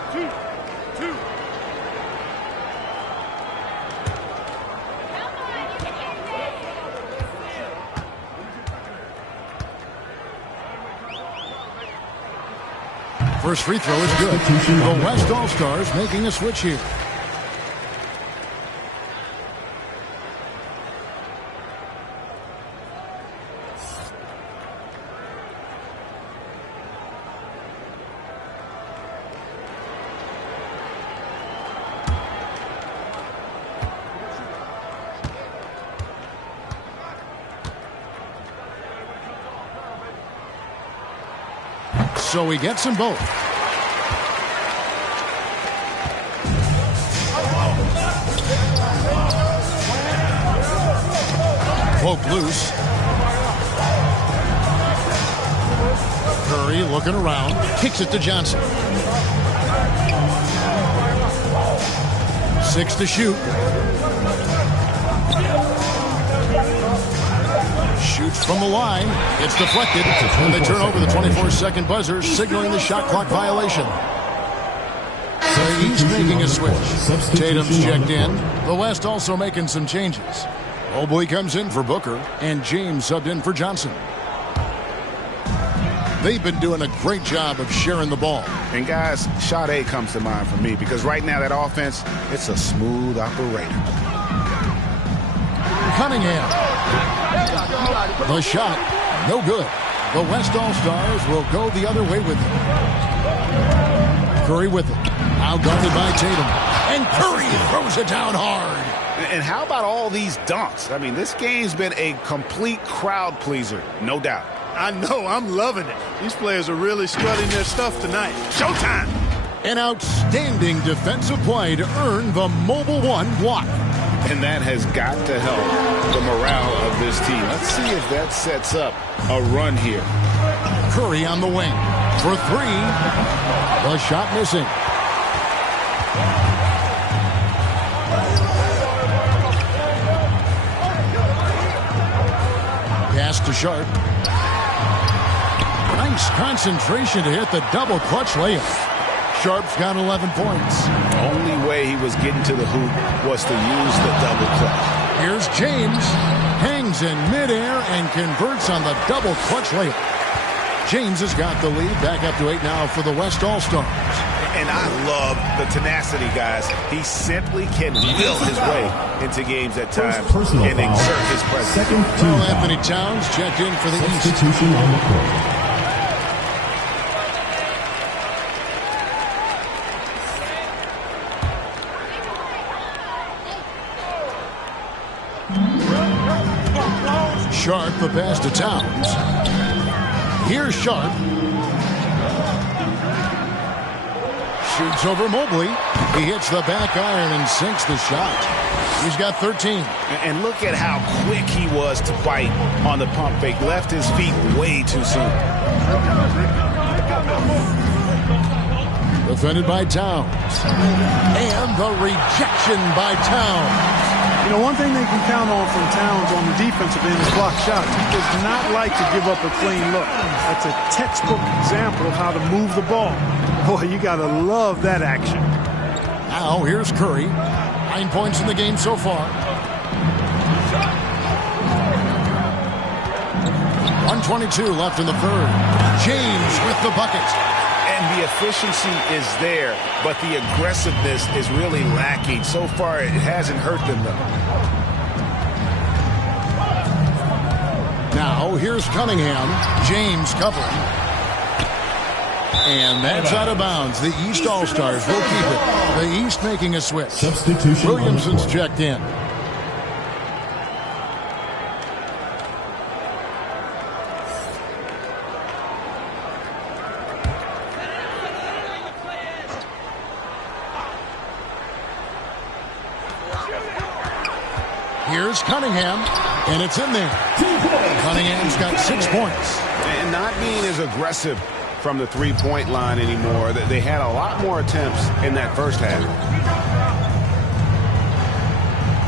First free throw is good. The West All-Stars making a switch here. So he gets them both. Poke loose. Curry looking around. Kicks it to Johnson. 6 to shoot. Shoots from the line. It's deflected. And they turn over the 24-second buzzer, signaling the shot clock violation. The East making a switch. Tatum's checked in. The West also making some changes. Mobley comes in for Booker, and James subbed in for Johnson. They've been doing a great job of sharing the ball. And guys, shot A comes to mind for me because right now that offense, it's a smooth operator. Cunningham. The shot, no good. The West All-Stars will go the other way with it. Curry with it. Now guarded by Tatum. And Curry throws it down hard. And how about all these dunks? I mean, this game's been a complete crowd pleaser, no doubt. I know, I'm loving it. These players are really strutting their stuff tonight. Showtime! An outstanding defensive play to earn the Mobile One block. And that has got to help the morale of this team. Let's see if that sets up a run here. Curry on the wing for 3. The shot missing. Pass to Sharp. Nice concentration to hit the double clutch layup. Sharp's got 11 points. Only way he was getting to the hoop was to use the double clutch. Here's James. Hangs in midair and converts on the double clutch layup. James has got the lead back up to 8 now for the West All-Stars. And I love the tenacity, guys. He simply can will his way into games at times and exert his presence. Well, Anthony Towns checked in for the East. Substitution on the court. Sharp, the pass to Towns. Here's Sharp. Shoots over Mobley. He hits the back iron and sinks the shot. He's got 13. And look at how quick he was to bite on the pump fake. Left his feet way too soon. The Defended by Towns. And the rejection by Towns. You know, one thing they can count on from Towns on the defensive end is block shots. He does not like to give up a clean look. That's a textbook example of how to move the ball. Boy, you got to love that action. Now, here's Curry. 9 points in the game so far. 1:22 left in the third. James with the bucket. And the efficiency is there, but the aggressiveness is really lacking. So far, it hasn't hurt them, though. Now, here's Cunningham. James covering. And that's out of bounds. The East All-Stars will keep it. The East making a switch. Substitution. Williamson's checked in. Here's Cunningham, and it's in there. Cunningham's got 6 points. And not being as aggressive from the three-point line anymore. They had a lot more attempts in that first half.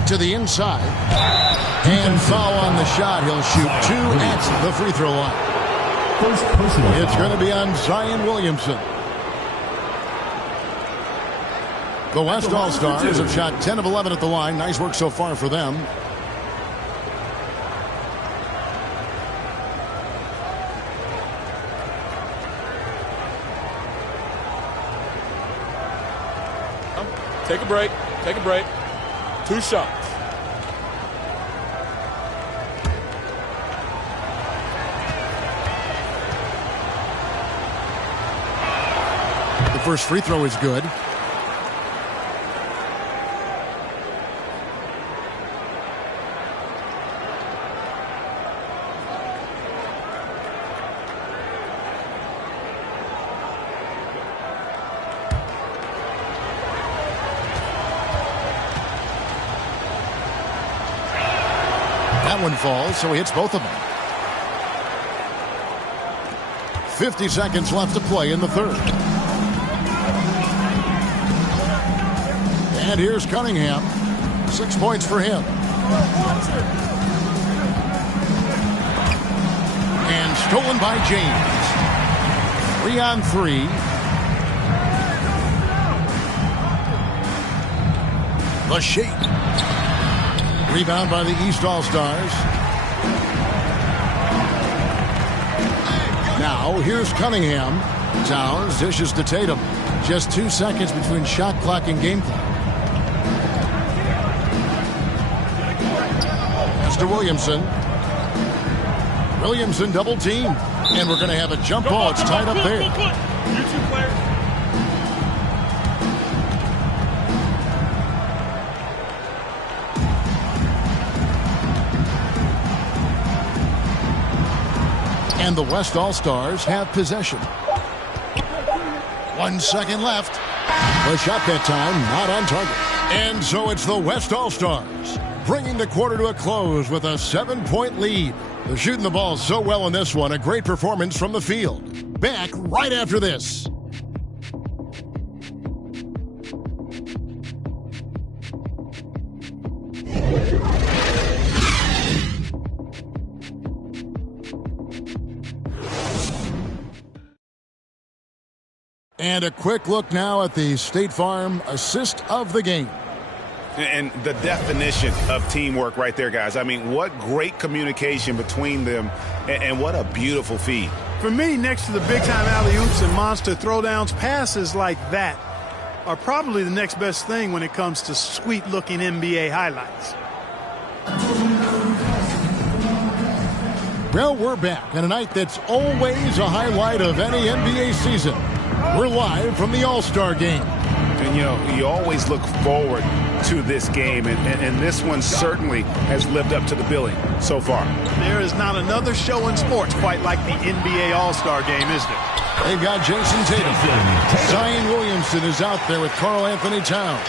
To the inside. And foul on the shot. He'll shoot 2 at the free throw line. It's going to be on Zion Williamson. The West All-Stars have shot 10 of 11 at the line. Nice work so far for them. Take a break. Take a break. 2 shots. The first free throw is good. That one falls, so he hits both of them. 50 seconds left to play in the third. And here's Cunningham. 6 points for him. And stolen by James. 3 on 3. The shake. Rebound by the East All-Stars. Now, here's Cunningham. Towns dishes to Tatum. Just 2 seconds between shot clock and game clock. Mr. Williamson. Williamson double team. And we're going to have a jump ball. It's tied up there. You two players. And the West All-Stars have possession. 1 second left. The shot that time not on target. And so it's the West All-Stars bringing the quarter to a close with a 7-point lead. They're shooting the ball so well in this one. A great performance from the field. Back right after this. And a quick look now at the State Farm assist of the game. And the definition of teamwork right there, guys. I mean, what great communication between them, and what a beautiful feed. For me, next to the big-time alley-oops and monster throwdowns, passes like that are probably the next best thing when it comes to sweet-looking NBA highlights. Well, we're back on a night that's always a highlight of any NBA season. We're live from the All-Star Game. And, you know, you always look forward to this game, and this one certainly has lived up to the billing so far. There is not another show in sports quite like the NBA All-Star Game, is there? They've got Jason Tatum. Zion Williamson is out there with Karl Anthony Towns.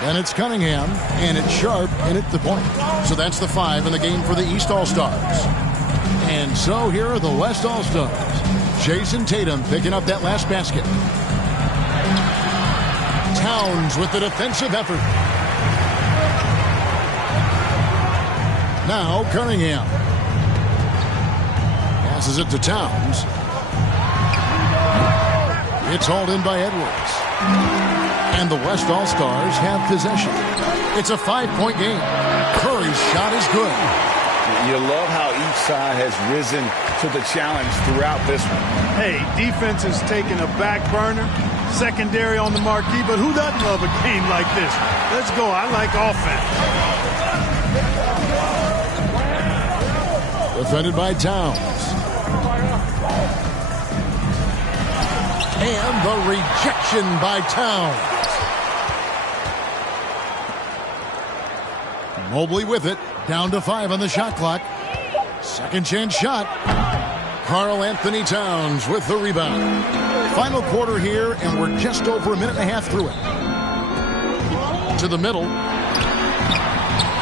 Then it's Cunningham, and it's Sharp in at the point. So that's the 5 in the game for the East All-Stars. And so here are the West All-Stars. Jason Tatum picking up that last basket. Towns with the defensive effort. Now Cunningham. Passes it to Towns. It's hauled in by Edwards. And the West All-Stars have possession. It's a 5-point game. Curry's shot is good. You love how each side has risen to the challenge throughout this one. Hey, defense is taking a back burner, secondary on the marquee, but who doesn't love a game like this? Let's go. I like offense. Defended by Towns. And the rejection by Towns. Mobley with it. Down to 5 on the shot clock. Second chance shot. Karl Anthony Towns with the rebound. Final quarter here, and we're just over a minute and a half through it. To the middle.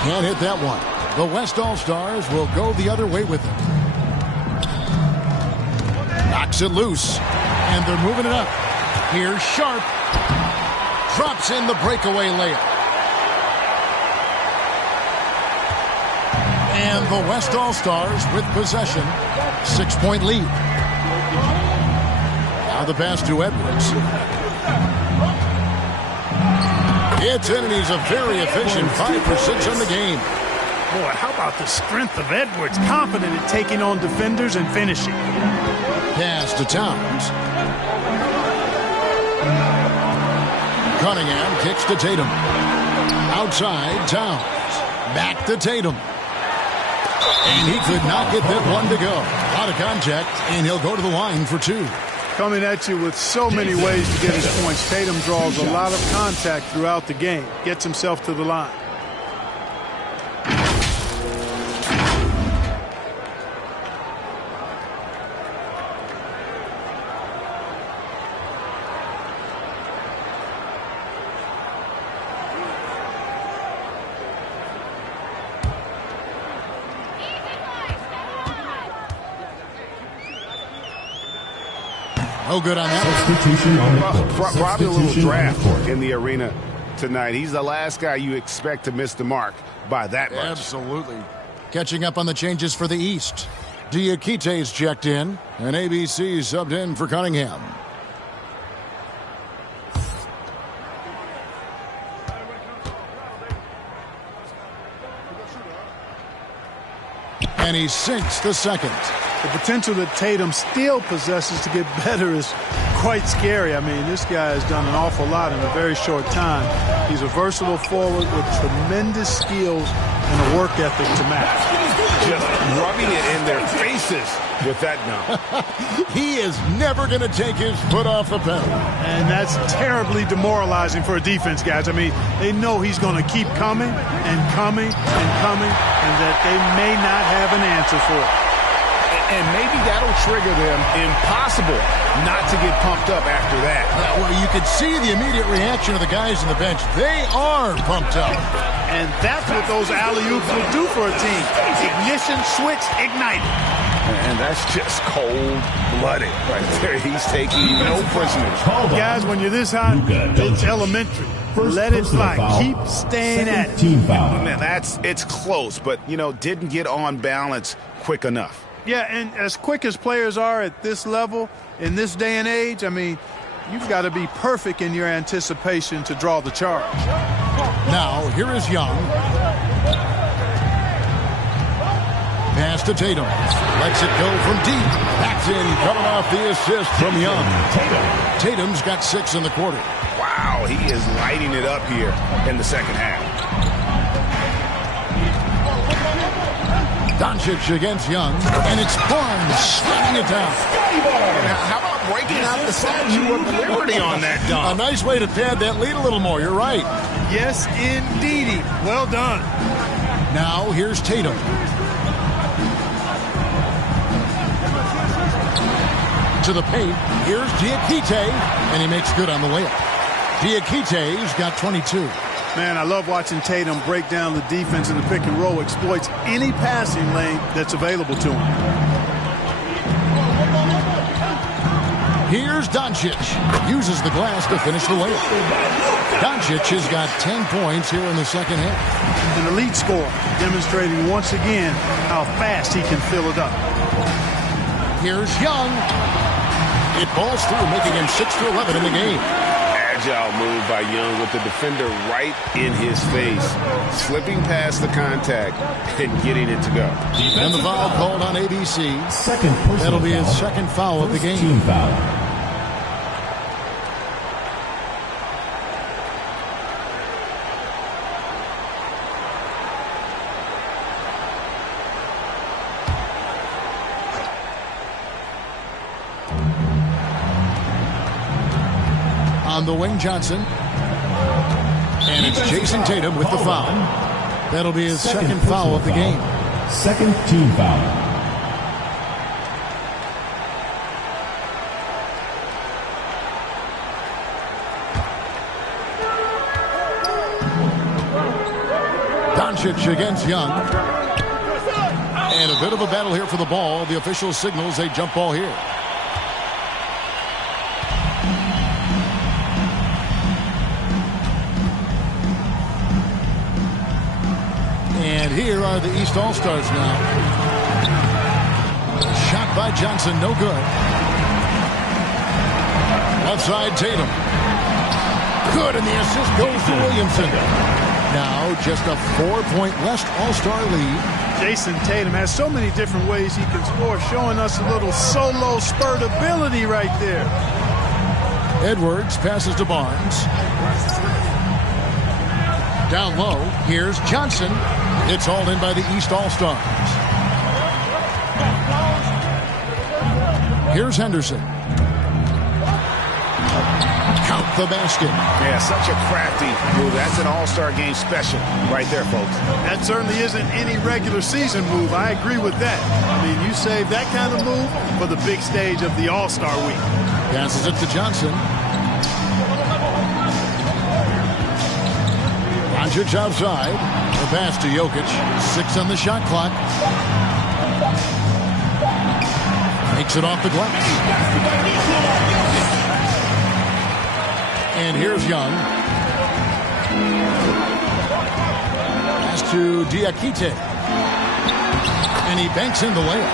Can't hit that one. The West All-Stars will go the other way with it. Knocks it loose. And they're moving it up. Here's Sharp. Drops in the breakaway layup. And the West All-Stars with possession. 6-point lead. Now the pass to Edwards. It's in, and he's a very efficient 5 for 6 on the game. Boy, how about the strength of Edwards? Confident in taking on defenders and finishing. Pass to Towns. Cunningham kicks to Tatum. Outside, Towns. Back to Tatum. And he could not get that one to go. A lot of contact, and he'll go to the line for 2. Coming at you with so many ways to get his points. Tatum draws a lot of contact throughout the game. Gets himself to the line. No good on that. Substitution on the court. Probably a little draft in the arena tonight. He's the last guy you expect to miss the mark by that much. Absolutely. Catching up on the changes for the East. Diakite's checked in, and ABC subbed in for Cunningham. And he sinks the second. The potential that Tatum still possesses to get better is quite scary. I mean, this guy has done an awful lot in a very short time. He's a versatile forward with tremendous skills and a work ethic to match. Just rubbing it in their faces with that now. He is never going to take his foot off the pedal. And that's terribly demoralizing for a defense, guys. I mean, they know he's going to keep coming and coming and coming, and that they may not have an answer for it. And maybe that'll trigger them. Impossible not to get pumped up after that. Well, you could see the immediate reaction of the guys on the bench. They are pumped up. And that's what those alley-oops will do for a team. Ignition, switch, ignite. And that's just cold-blooded right there. He's taking no prisoners. Guys, when you're this hot, it's elementary. Let it fly. Keep staying at it. Man, it's close, but, didn't get on balance quick enough. Yeah, and as quick as players are at this level, in this day and age, I mean, you've got to be perfect in your anticipation to draw the charge. Now, here is Young. Pass to Tatum. Lets it go from deep. Backs in, coming off the assist from Young. Tatum's got 6 in the quarter. Wow, he is lighting it up here in the second half. Doncic against Young, and it's Barnes slamming it down. Now, how about breaking out the Statue of Liberty on that dunk? A nice way to pad that lead a little more. You're right. Yes, indeedy. Well done. Now, here's Tatum. To the paint. Here's Diakite, and he makes good on the layup. Diakite's got 22. Man, I love watching Tatum break down the defense in the pick and roll, exploits any passing lane that's available to him. Here's Doncic. Uses the glass to finish the layup. Doncic has got 10 points here in the second half. An elite scorer, demonstrating once again how fast he can fill it up. Here's Young. It balls through, making him 6-11 in the game. Agile move by Young with the defender right in his face, slipping past the contact and getting it to go. And the foul called on ABC. That'll be his second foul of the game. Team foul. On the wing, Johnson. And it's Jason Tatum with the foul. That'll be his second foul of the game. Second team foul. Doncic against Young. And a bit of a battle here for the ball. The official signals a jump ball here. And here are the East All-Stars now. Shot by Johnson, no good. Left side, Tatum. Good, and the assist goes to Williamson. Now just a 4-point West All-Star lead. Jason Tatum has so many different ways he can score, showing us a little solo spurt ability right there. Edwards passes to Barnes. Down low, here's Johnson. It's hauled in by the East All-Stars. Here's Henderson. Count the basket. Yeah, such a crafty move. That's an All-Star game special right there, folks. That certainly isn't any regular season move. I agree with that. I mean, you save that kind of move for the big stage of the All-Star week. Passes it to Johnson. Doncic outside. The pass to Jokic. 6 on the shot clock. Makes it off the glass. And here's Young. Pass to Diakite. And he banks in the layup.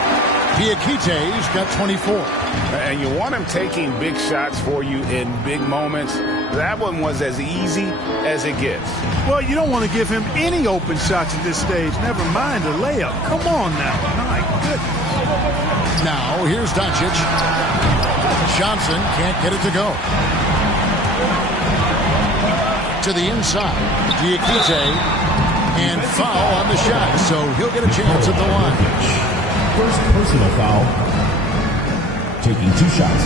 Diakite's got 24. And you want him taking big shots for you in big moments. That one was as easy as it gets. Well, you don't want to give him any open shots at this stage. Never mind a layup. Come on now. My goodness. Now, here's Doncic. Johnson can't get it to go. To the inside. Diakite. And foul on the shot. So he'll get a chance at the line. First personal foul. Taking 2 shots.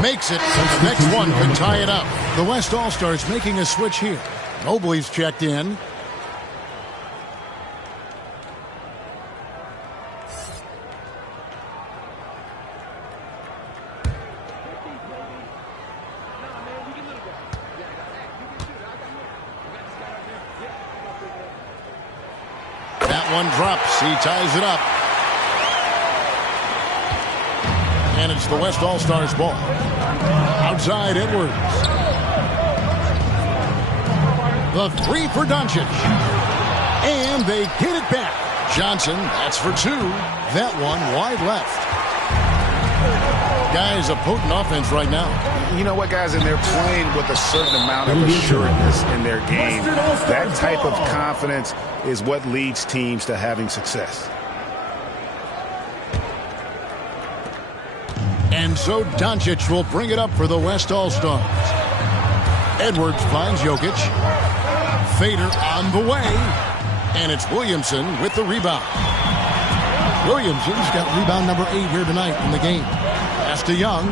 Makes it, so the next one can tie it up. The West All-Stars making a switch here. Mobley's checked in. That one drops. He ties it up. And it's the West All-Stars ball. Outside, Edwards. The 3 for Doncic. And they get it back. Johnson, that's for 2. That one wide left. Guys, a potent offense right now. You know what, guys? And they're playing with a certain amount of assuredness in their game. That type of confidence is what leads teams to having success. And so Doncic will bring it up for the West All-Stars. Edwards finds Jokic. Fader on the way. And it's Williamson with the rebound. Williamson's got rebound number 8 here tonight in the game. Pass to Young.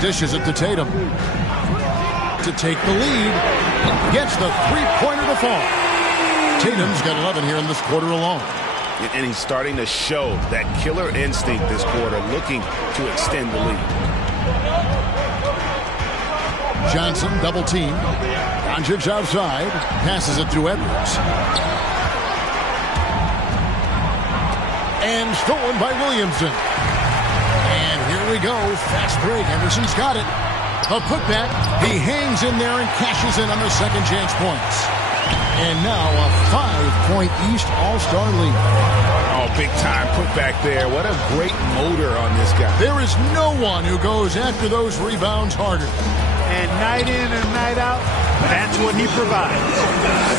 Dishes it to Tatum. To take the lead. Gets the three-pointer to fall. Tatum's got 11 here in this quarter alone. And he's starting to show that killer instinct this quarter, looking to extend the lead. Johnson double team. Doncic outside. Passes it to Edwards. And stolen by Williamson. And here we go. Fast break. Anderson's got it. A putback. He hangs in there and cashes in on the second chance points. And now a 5-point East All-Star lead. Oh, big time putback there. What a great motor on this guy. There is no one who goes after those rebounds harder. And night in and night out, that's what he provides.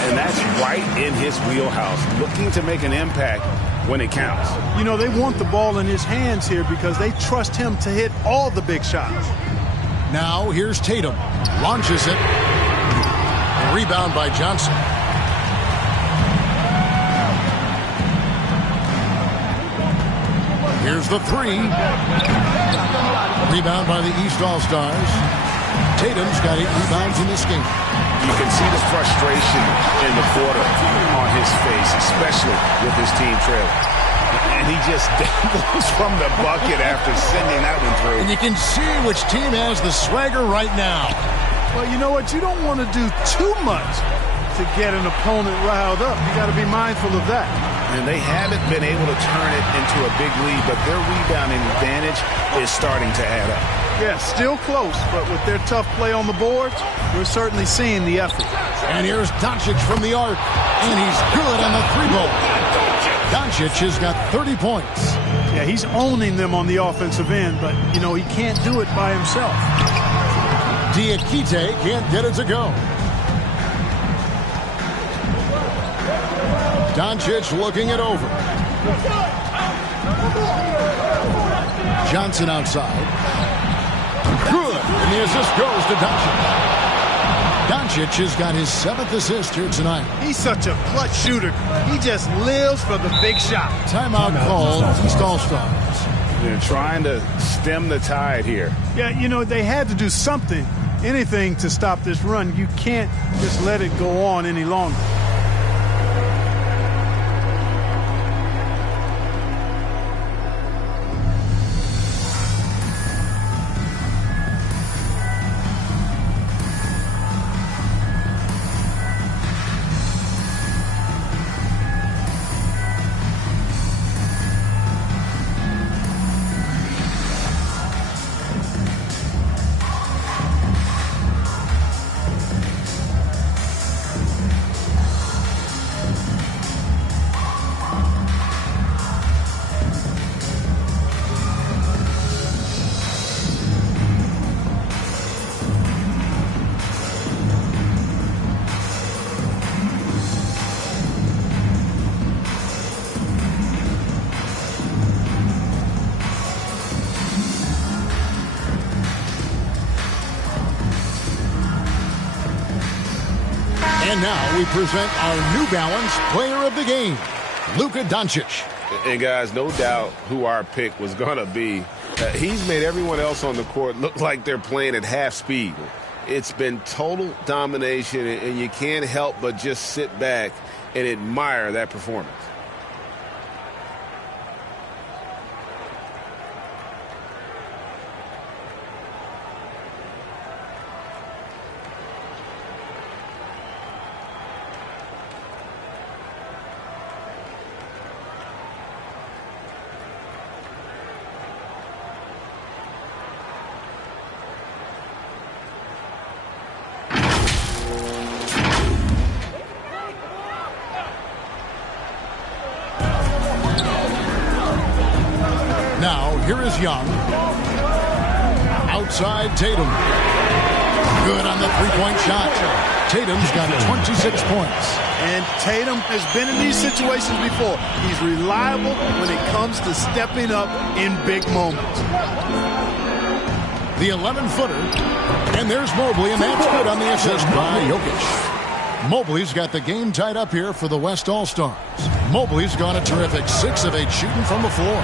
And that's right in his wheelhouse, looking to make an impact when it counts. You know, they want the ball in his hands here because they trust him to hit all the big shots. Now here's Tatum. Launches it. A rebound by Johnson. Here's the three. Rebound by the East All-Stars. Tatum's got 8 rebounds in this game. You can see the frustration in the quarter on his face, especially with his team trailing. And he just dangles from the bucket after sending that one through. And you can see which team has the swagger right now. Well, you know what? You don't want to do too much to get an opponent riled up. You got to be mindful of that. And they haven't been able to turn it into a big lead, but their rebounding advantage is starting to add up. Yeah, still close, but with their tough play on the boards, we're certainly seeing the effort. And here's Doncic from the arc, and he's good on the three ball. Doncic has got 30 points. Yeah, he's owning them on the offensive end, but, you know, he can't do it by himself. Diakite can't get it to go. Doncic looking it over. Johnson outside. Good. And the assist goes to Doncic. Doncic has got his 7th assist here tonight. He's such a clutch shooter. He just lives for the big shot. Timeout called East All-Stars. They're trying to stem the tide here. Yeah, you know, they had to do something, anything to stop this run. You can't just let it go on any longer. And now we present our New Balance Player of the Game, Luka Doncic. And guys, no doubt who our pick was going to be. He's made everyone else on the court look like they're playing at half speed. It's been total domination, and you can't help but just sit back and admire that performance. Now, here is Young. Outside Tatum. Good on the three-point shot. Tatum's got 26 points. And Tatum has been in these situations before. He's reliable when it comes to stepping up in big moments. The 11-footer. And there's Mobley, and that's good on the assist by Jokic. Mobley's got the game tied up here for the West All-Stars. Mobley's gone a terrific 6 of 8 shooting from the floor.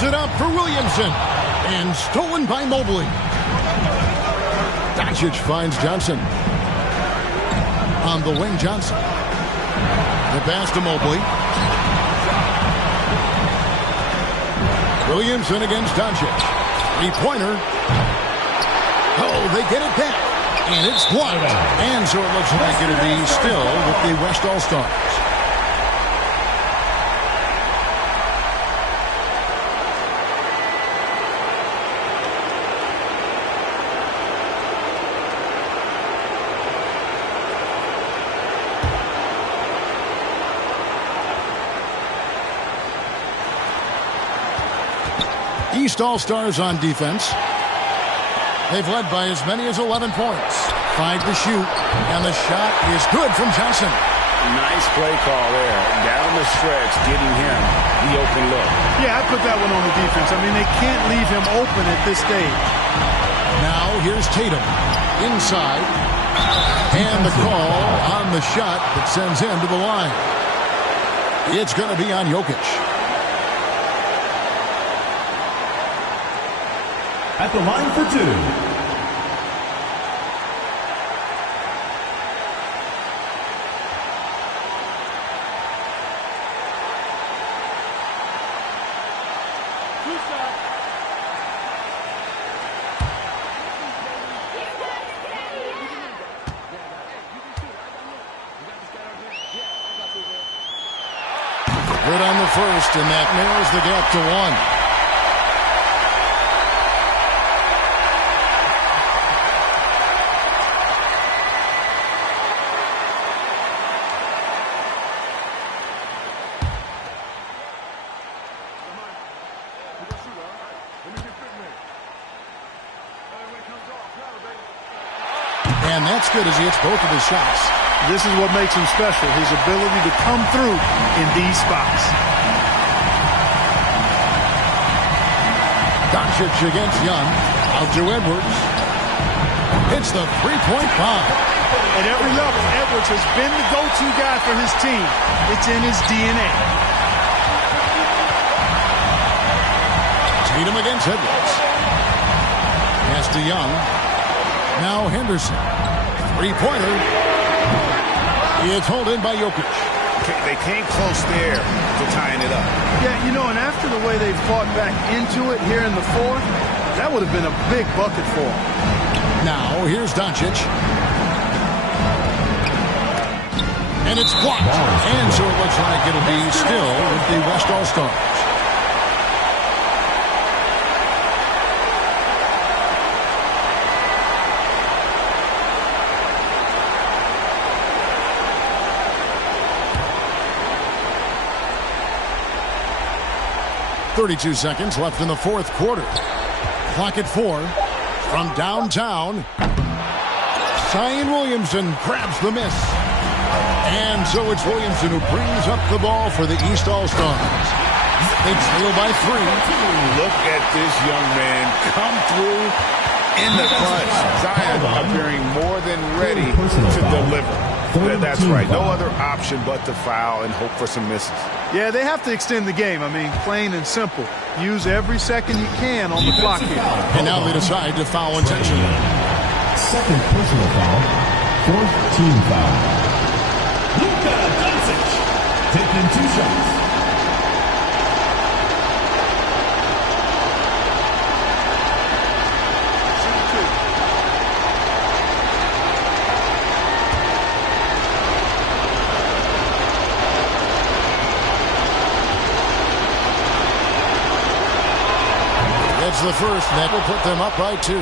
Gives it up for Williamson. And stolen by Mobley. Doncic finds Johnson. On the wing, Johnson. The pass to Mobley. Williamson against Doncic. Three-pointer. Oh, they get it back. And it's blocked. And so it looks like it'll be still with the West All-Stars. East All-Stars on defense. They've led by as many as 11 points. 5 to shoot, and the shot is good from Johnson. Nice play call there. Down the stretch, getting him the open look. Yeah, I put that one on the defense. I mean, they can't leave him open at this stage. Now here's Tatum. Inside. And the call on the shot that sends him to the line. It's going to be on Jokic. At the line for two. Good on the first, and that narrows the gap to 1. And that's good as he hits both of his shots. This is what makes him special, his ability to come through in these spots. Doncic against Young. Out to Edwards. Hits the three-point bomb. At every level, Edwards has been the go-to guy for his team. It's in his DNA. Tatum against Edwards. Pass to Young. Now Henderson. Three-pointer. It's held in by Jokic. They came close there to tying it up. Yeah, you know, and after the way they fought back into it here in the fourth, that would have been a big bucket for them. Now, here's Doncic. And it's blocked. And so it looks like it'll be still with the West All-Stars. .32 seconds left in the fourth quarter. Clock at 4. From downtown, Zion Williamson grabs the miss. And so it's Williamson who brings up the ball for the East All-Stars. They trail by 3. Look at this young man come through in the clutch. Zion appearing more than ready to deliver. That's right. No other option but to foul and hope for some misses. Yeah, they have to extend the game. I mean, plain and simple. Use every second you can on the clock here. And now they decide to foul intentionally. Second personal foul. Fourth team foul. Luka Doncic taking 2 shots. That's the first. That will put them up by 2.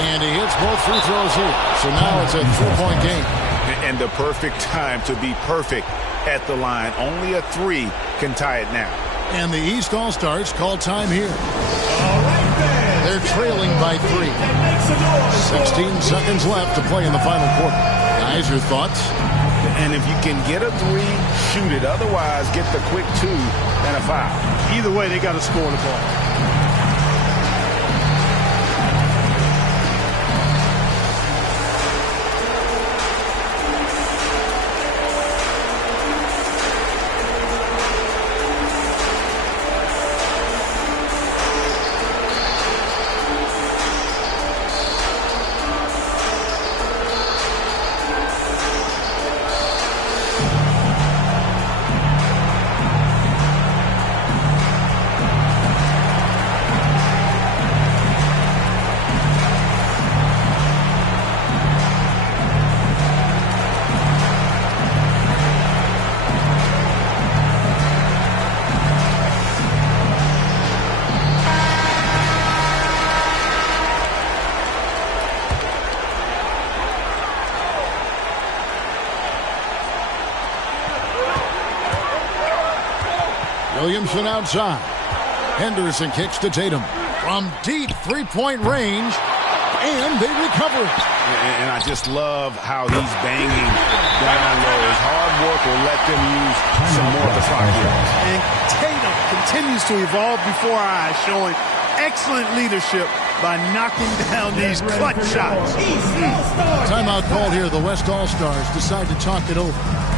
And he hits both free throws here. So now it's a 3-point game. And the perfect time to be perfect at the line. Only a 3 can tie it now. And the East All-Stars call time here. They're trailing by 3. 16 seconds left to play in the final quarter. Guys, your thoughts? And if you can get a 3, shoot it. Otherwise, get the quick 2. and a foul. Either way, they got to score the ball. Williamson outside. Henderson kicks to Tatum from deep three-point range, and they recover it. And I just love how he's banging down low. His hard work will let them use some more of the clock here. And Tatum continues to evolve before our eyes, showing excellent leadership by knocking down these clutch shots. Timeout called here. The West All-Stars decide to talk it over.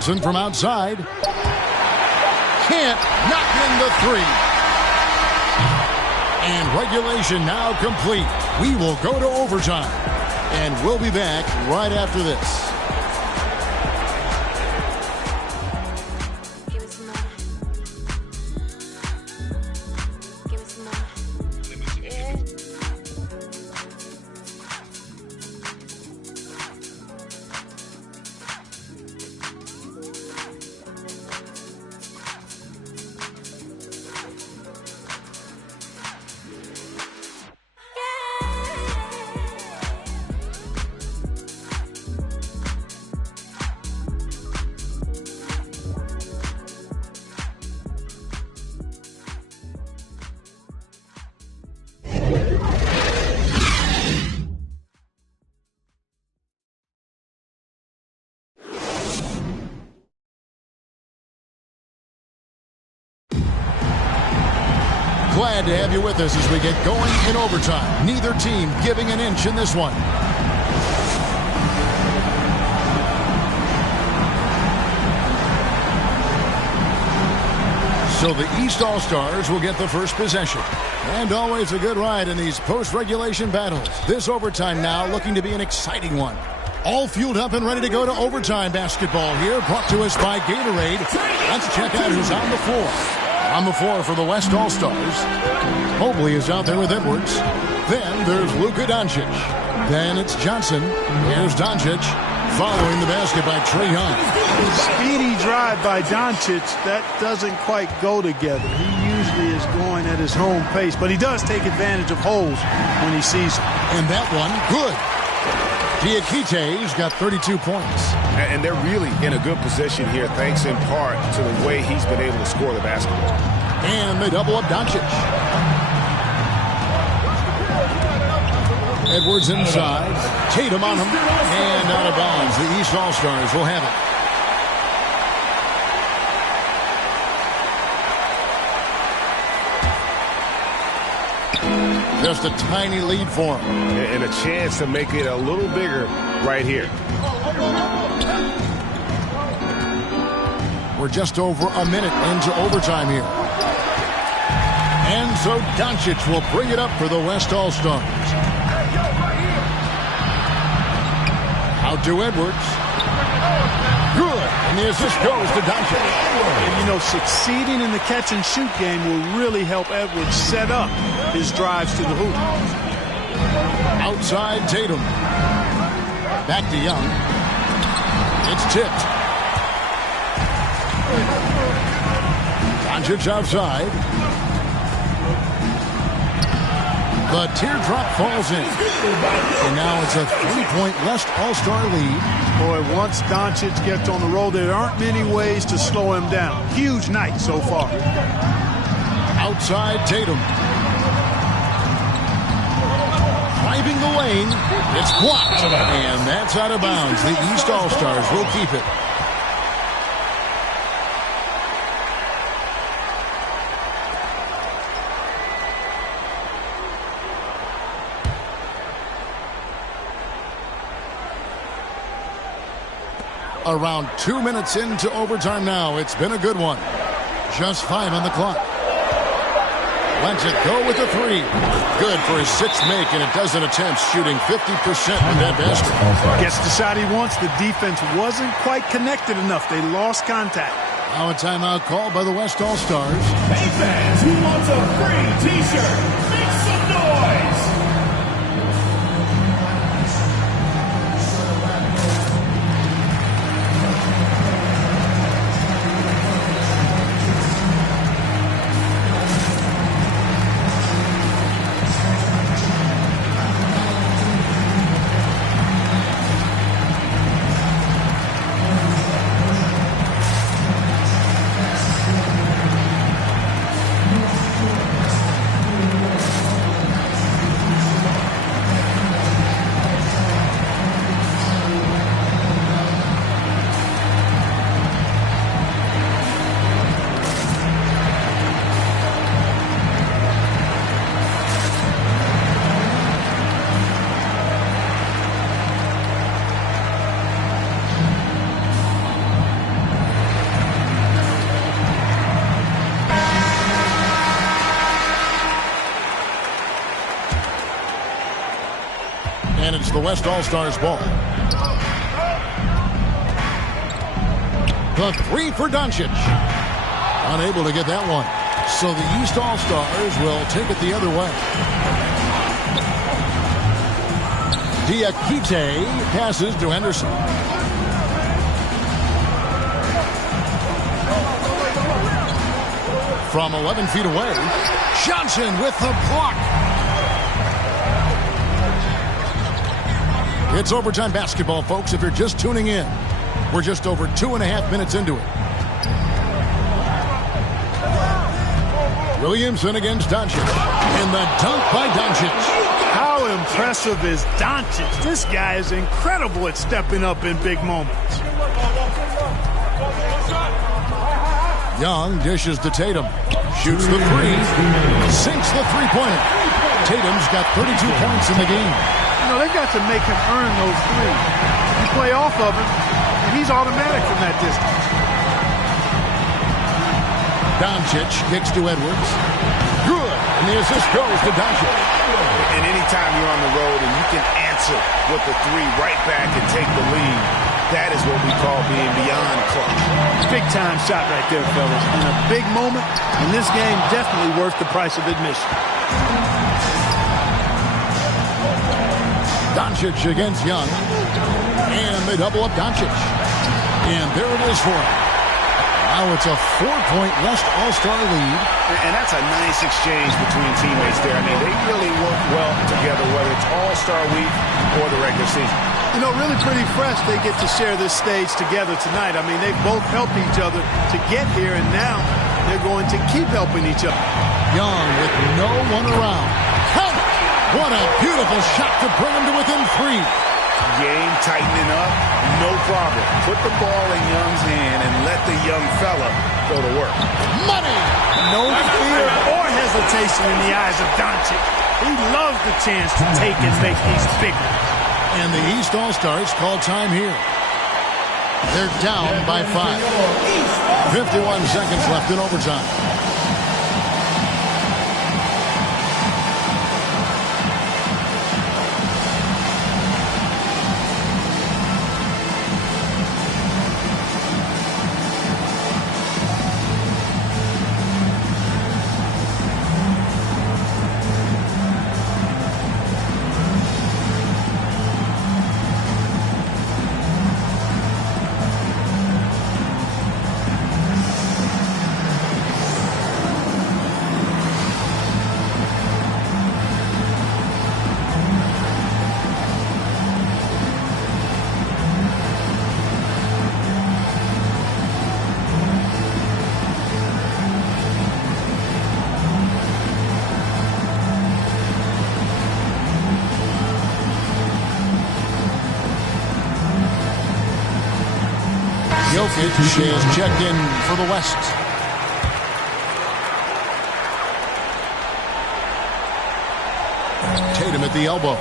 Johnson from outside. Can't knock in the three. And regulation now complete. We will go to overtime. And we'll be back right after this. Glad to have you with us as we get going in overtime. Neither team giving an inch in this one. So the East All-Stars will get the first possession. And always a good ride in these post-regulation battles. This overtime now looking to be an exciting one. All fueled up and ready to go to overtime basketball here, brought to us by Gatorade. Let's check out who's on the floor. On the floor for the West All-Stars, Mobley is out there with Edwards. Then there's Luka Doncic. Then it's Johnson. Here's Doncic. Following the basket by Trae Young. Speedy drive by Doncic. That doesn't quite go together. He usually is going at his home pace, but he does take advantage of holes when he sees them. And that one, good. Diakite's got 32 points. And they're really in a good position here, thanks in part to the way he's been able to score the basketball. And they double up Doncic. Edwards inside. Tatum on him. And out of bounds. The East All-Stars will have it. Just a tiny lead for him. And a chance to make it a little bigger right here. We're just over a minute into overtime here. And so Doncic will bring it up for the West All-Stars. Out to Edwards. Good. And the assist goes to Doncic. And, you know, succeeding in the catch-and-shoot game will really help Edwards set up his drives to the hoop. Outside Tatum. Back to Young. It's tipped. Doncic outside. The teardrop falls in. And now it's a 3-point West All-Star lead. Boy, once Doncic gets on the roll, there aren't many ways to slow him down. Huge night so far. Outside Tatum. Driving the lane. It's blocked. And that's out of bounds. The East All-Stars will keep it. Around 2 minutes into overtime now. It's been a good one. Just 5 on the clock. Lets it go with the 3. Good for his 6th make, and a dozen attempts, shooting 50% with that basket. Gets the shot he wants. The defense wasn't quite connected enough. They lost contact. Now a timeout called by the West All-Stars. Hey fans, who wants a free t-shirt? Make some noise! And it's the West All-Stars ball. The 3 for Doncic. Unable to get that one. So the East All-Stars will take it the other way. Diakite passes to Henderson. From 11 feet away, Johnson with the block. It's overtime basketball, folks, if you're just tuning in. We're just over 2.5 minutes into it. Williamson against Doncic. And the dunk by Doncic. How impressive is Doncic? This guy is incredible at stepping up in big moments. Young dishes to Tatum. Shoots the 3. Sinks the three-pointer. Tatum's got 32 points in the game. You know, they've got to make him earn those 3. You play off of him, and he's automatic from that distance. Doncic kicks to Edwards. Good. And the assist goes to Doncic. And anytime you're on the road and you can answer with the 3 right back and take the lead, that is what we call being beyond clutch. Big-time shot right there, fellas. In a big moment, and this game definitely worth the price of admission. Doncic against Young. And they double up Doncic. And there it is for him. Now it's a 4-point West All-Star lead. And that's a nice exchange between teammates there. I mean, they really work well together, whether it's All-Star Week or the regular season. You know, really pretty fresh they get to share this stage together tonight. I mean, they both helped each other to get here, and now they're going to keep helping each other. Young with no one around. Count it! What a beautiful shot to bring him to within 3. Game tightening up, no problem. Put the ball in Young's hand and let the young fella go to work. Money! No fear or hesitation in the eyes of Doncic. He loves the chance to take and make these bigger. And the East All-Stars call time here. They're down by 5. 51 seconds left in overtime. Jokic is checked in for the West. Tatum at the elbow.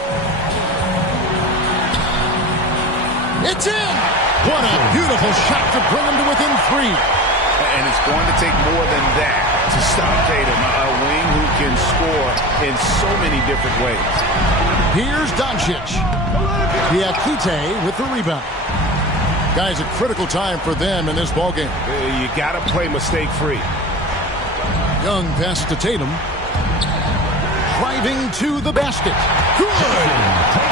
It's in! What a beautiful shot to bring him to within 3. And it's going to take more than that to stop Tatum, a wing who can score in so many different ways. Here's Doncic. Diakite with the rebound. Guys, a critical time for them in this ballgame. You got to play mistake-free. Young passes to Tatum. Driving to the basket. Good!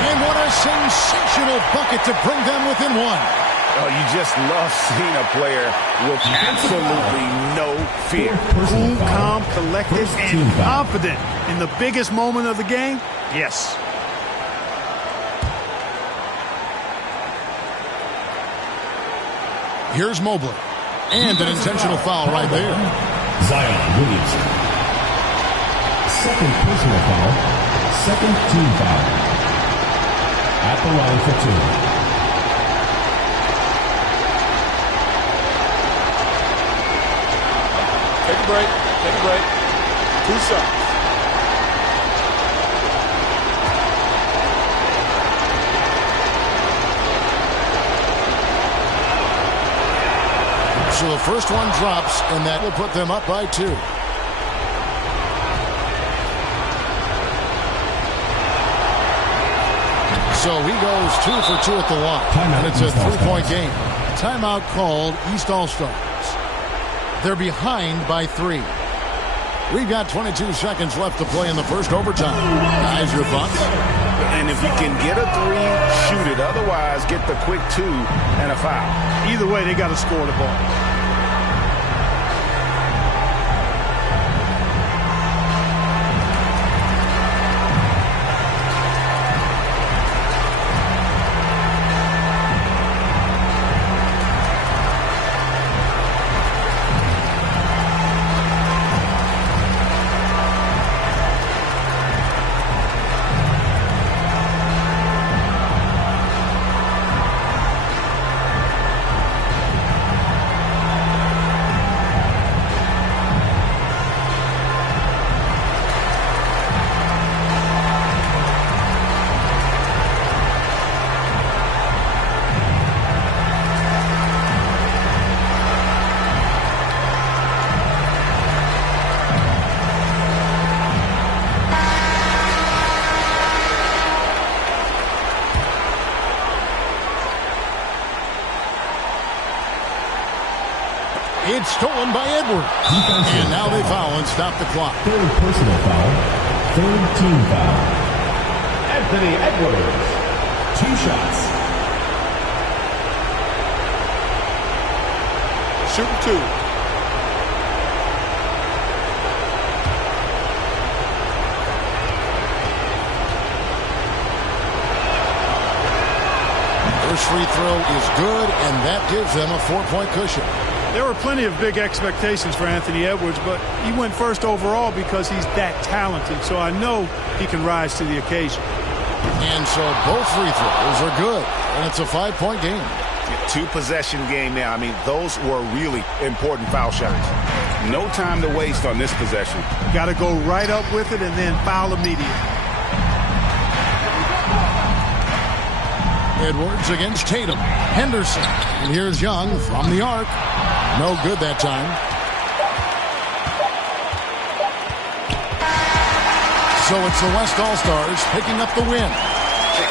And what a sensational bucket to bring them within 1. Oh, you just love seeing a player with absolutely no fear. Cool, calm, collected, and confident in the biggest moment of the game. Yes. Here's Mobley. And an intentional foul right there. Zion Williamson. Second personal foul. Second team foul. At the line for 2. Take a break. Take a break. 2 shots. So the first one drops, and that will put them up by 2. So he goes 2 for 2 at the line, and it's a 3-point game. Timeout called, East All-Stars. They're behind by 3. We've got 22 seconds left to play in the first overtime. Guys, your thoughts? And if you can get a 3, shoot it. Otherwise, get the quick 2 and a foul. Either way, they got to score the ball. It's stolen by Edwards. And now they foul and stop the clock. Third personal foul. Third team foul. Anthony Edwards. 2 shots. Shooting 2. First free throw is good, and that gives them a 4-point cushion. There were plenty of big expectations for Anthony Edwards, but he went first overall because he's that talented. So I know he can rise to the occasion. And so both free throws are good. And it's a 5-point game. Two-possession game now. I mean, those were really important foul shots. No time to waste on this possession. Got to go right up with it and then foul immediately. Edwards against Tatum. Henderson. And here's Young from the arc. No good that time. So it's the West All-Stars picking up the win.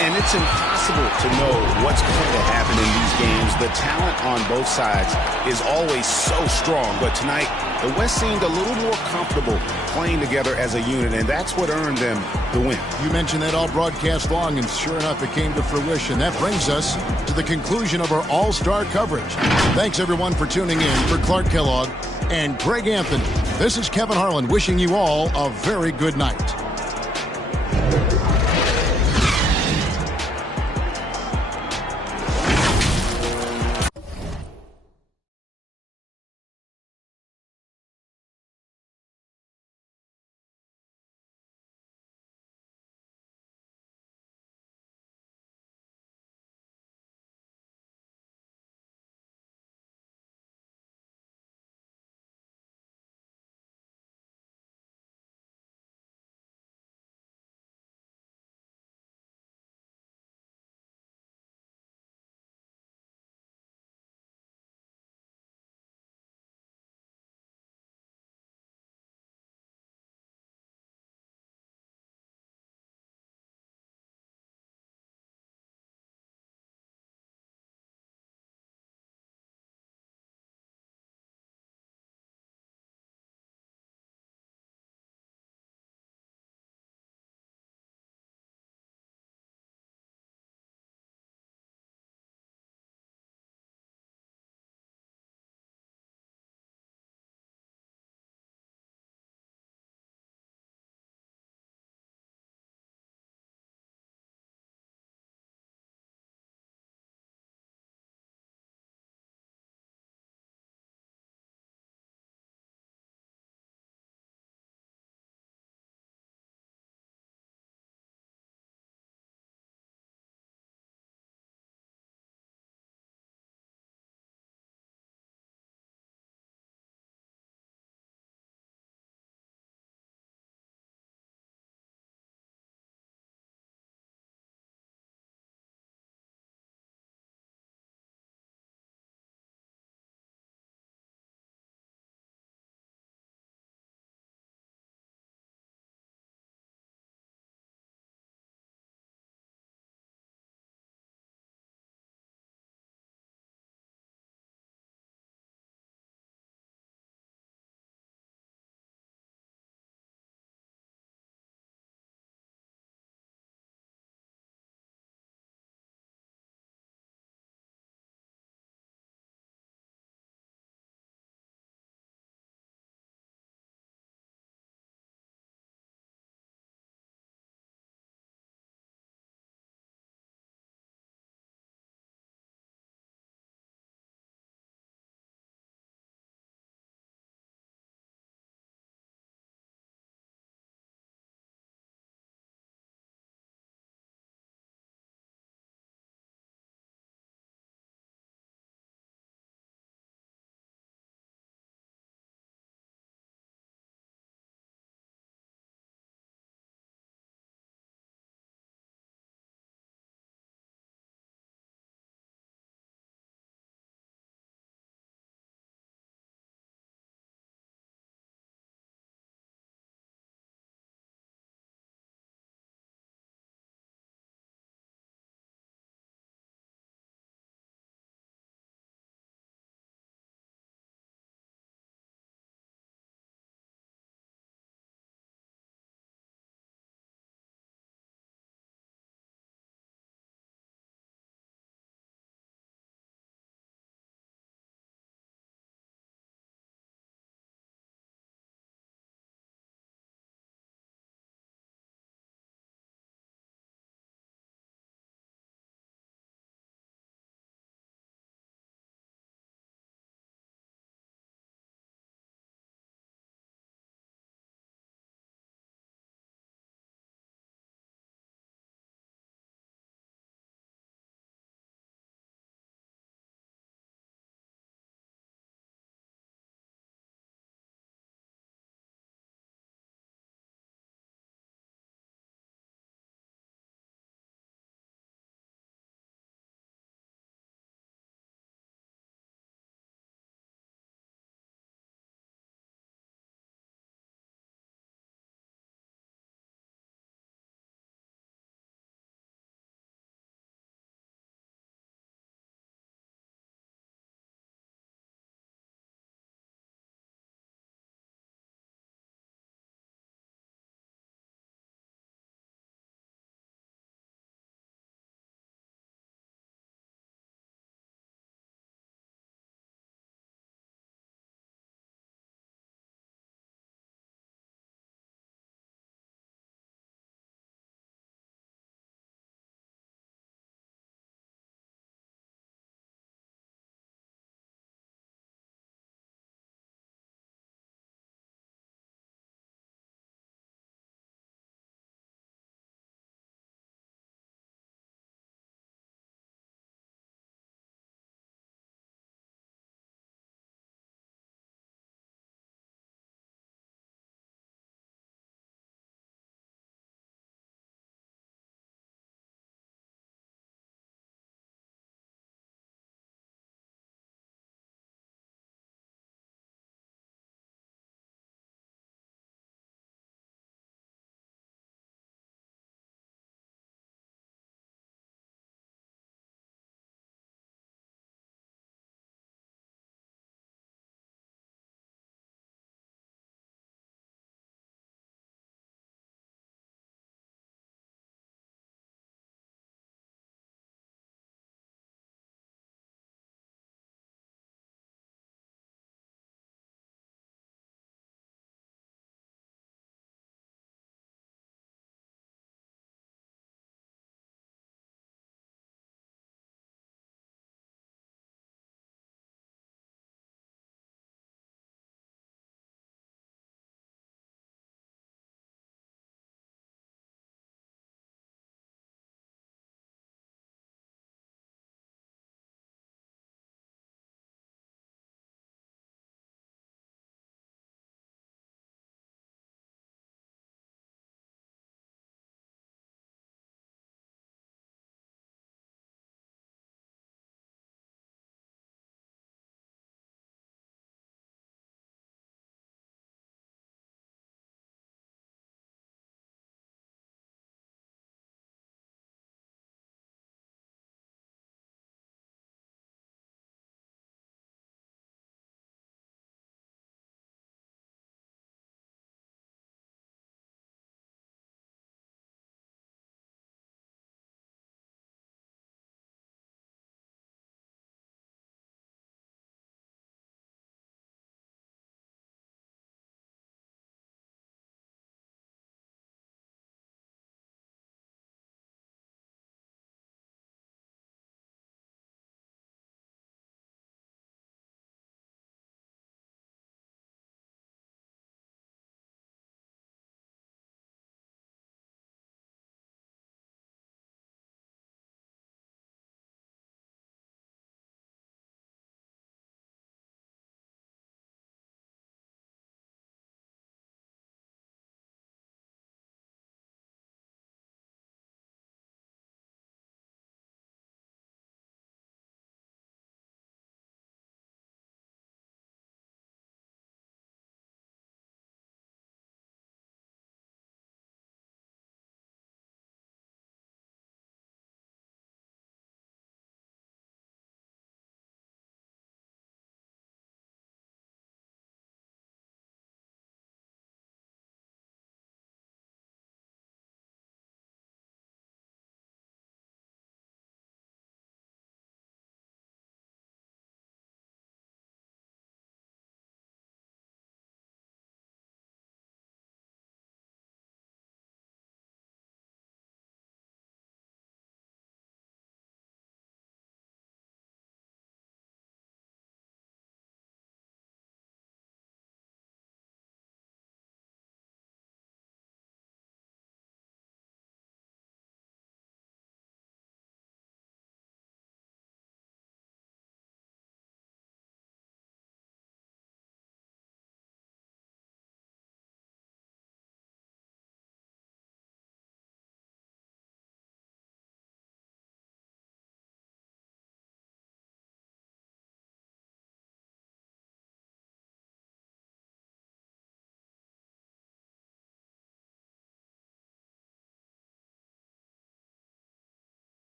And it's impossible to know what's going to happen in these games. The talent on both sides is always so strong. But tonight, the West seemed a little more comfortable playing together as a unit, and that's what earned them the win. You mentioned that all broadcast long, and sure enough, it came to fruition. That brings us to the conclusion of our All-Star coverage. Thanks, everyone, for tuning in. For Clark Kellogg and Greg Anthony, this is Kevin Harlan wishing you all a very good night.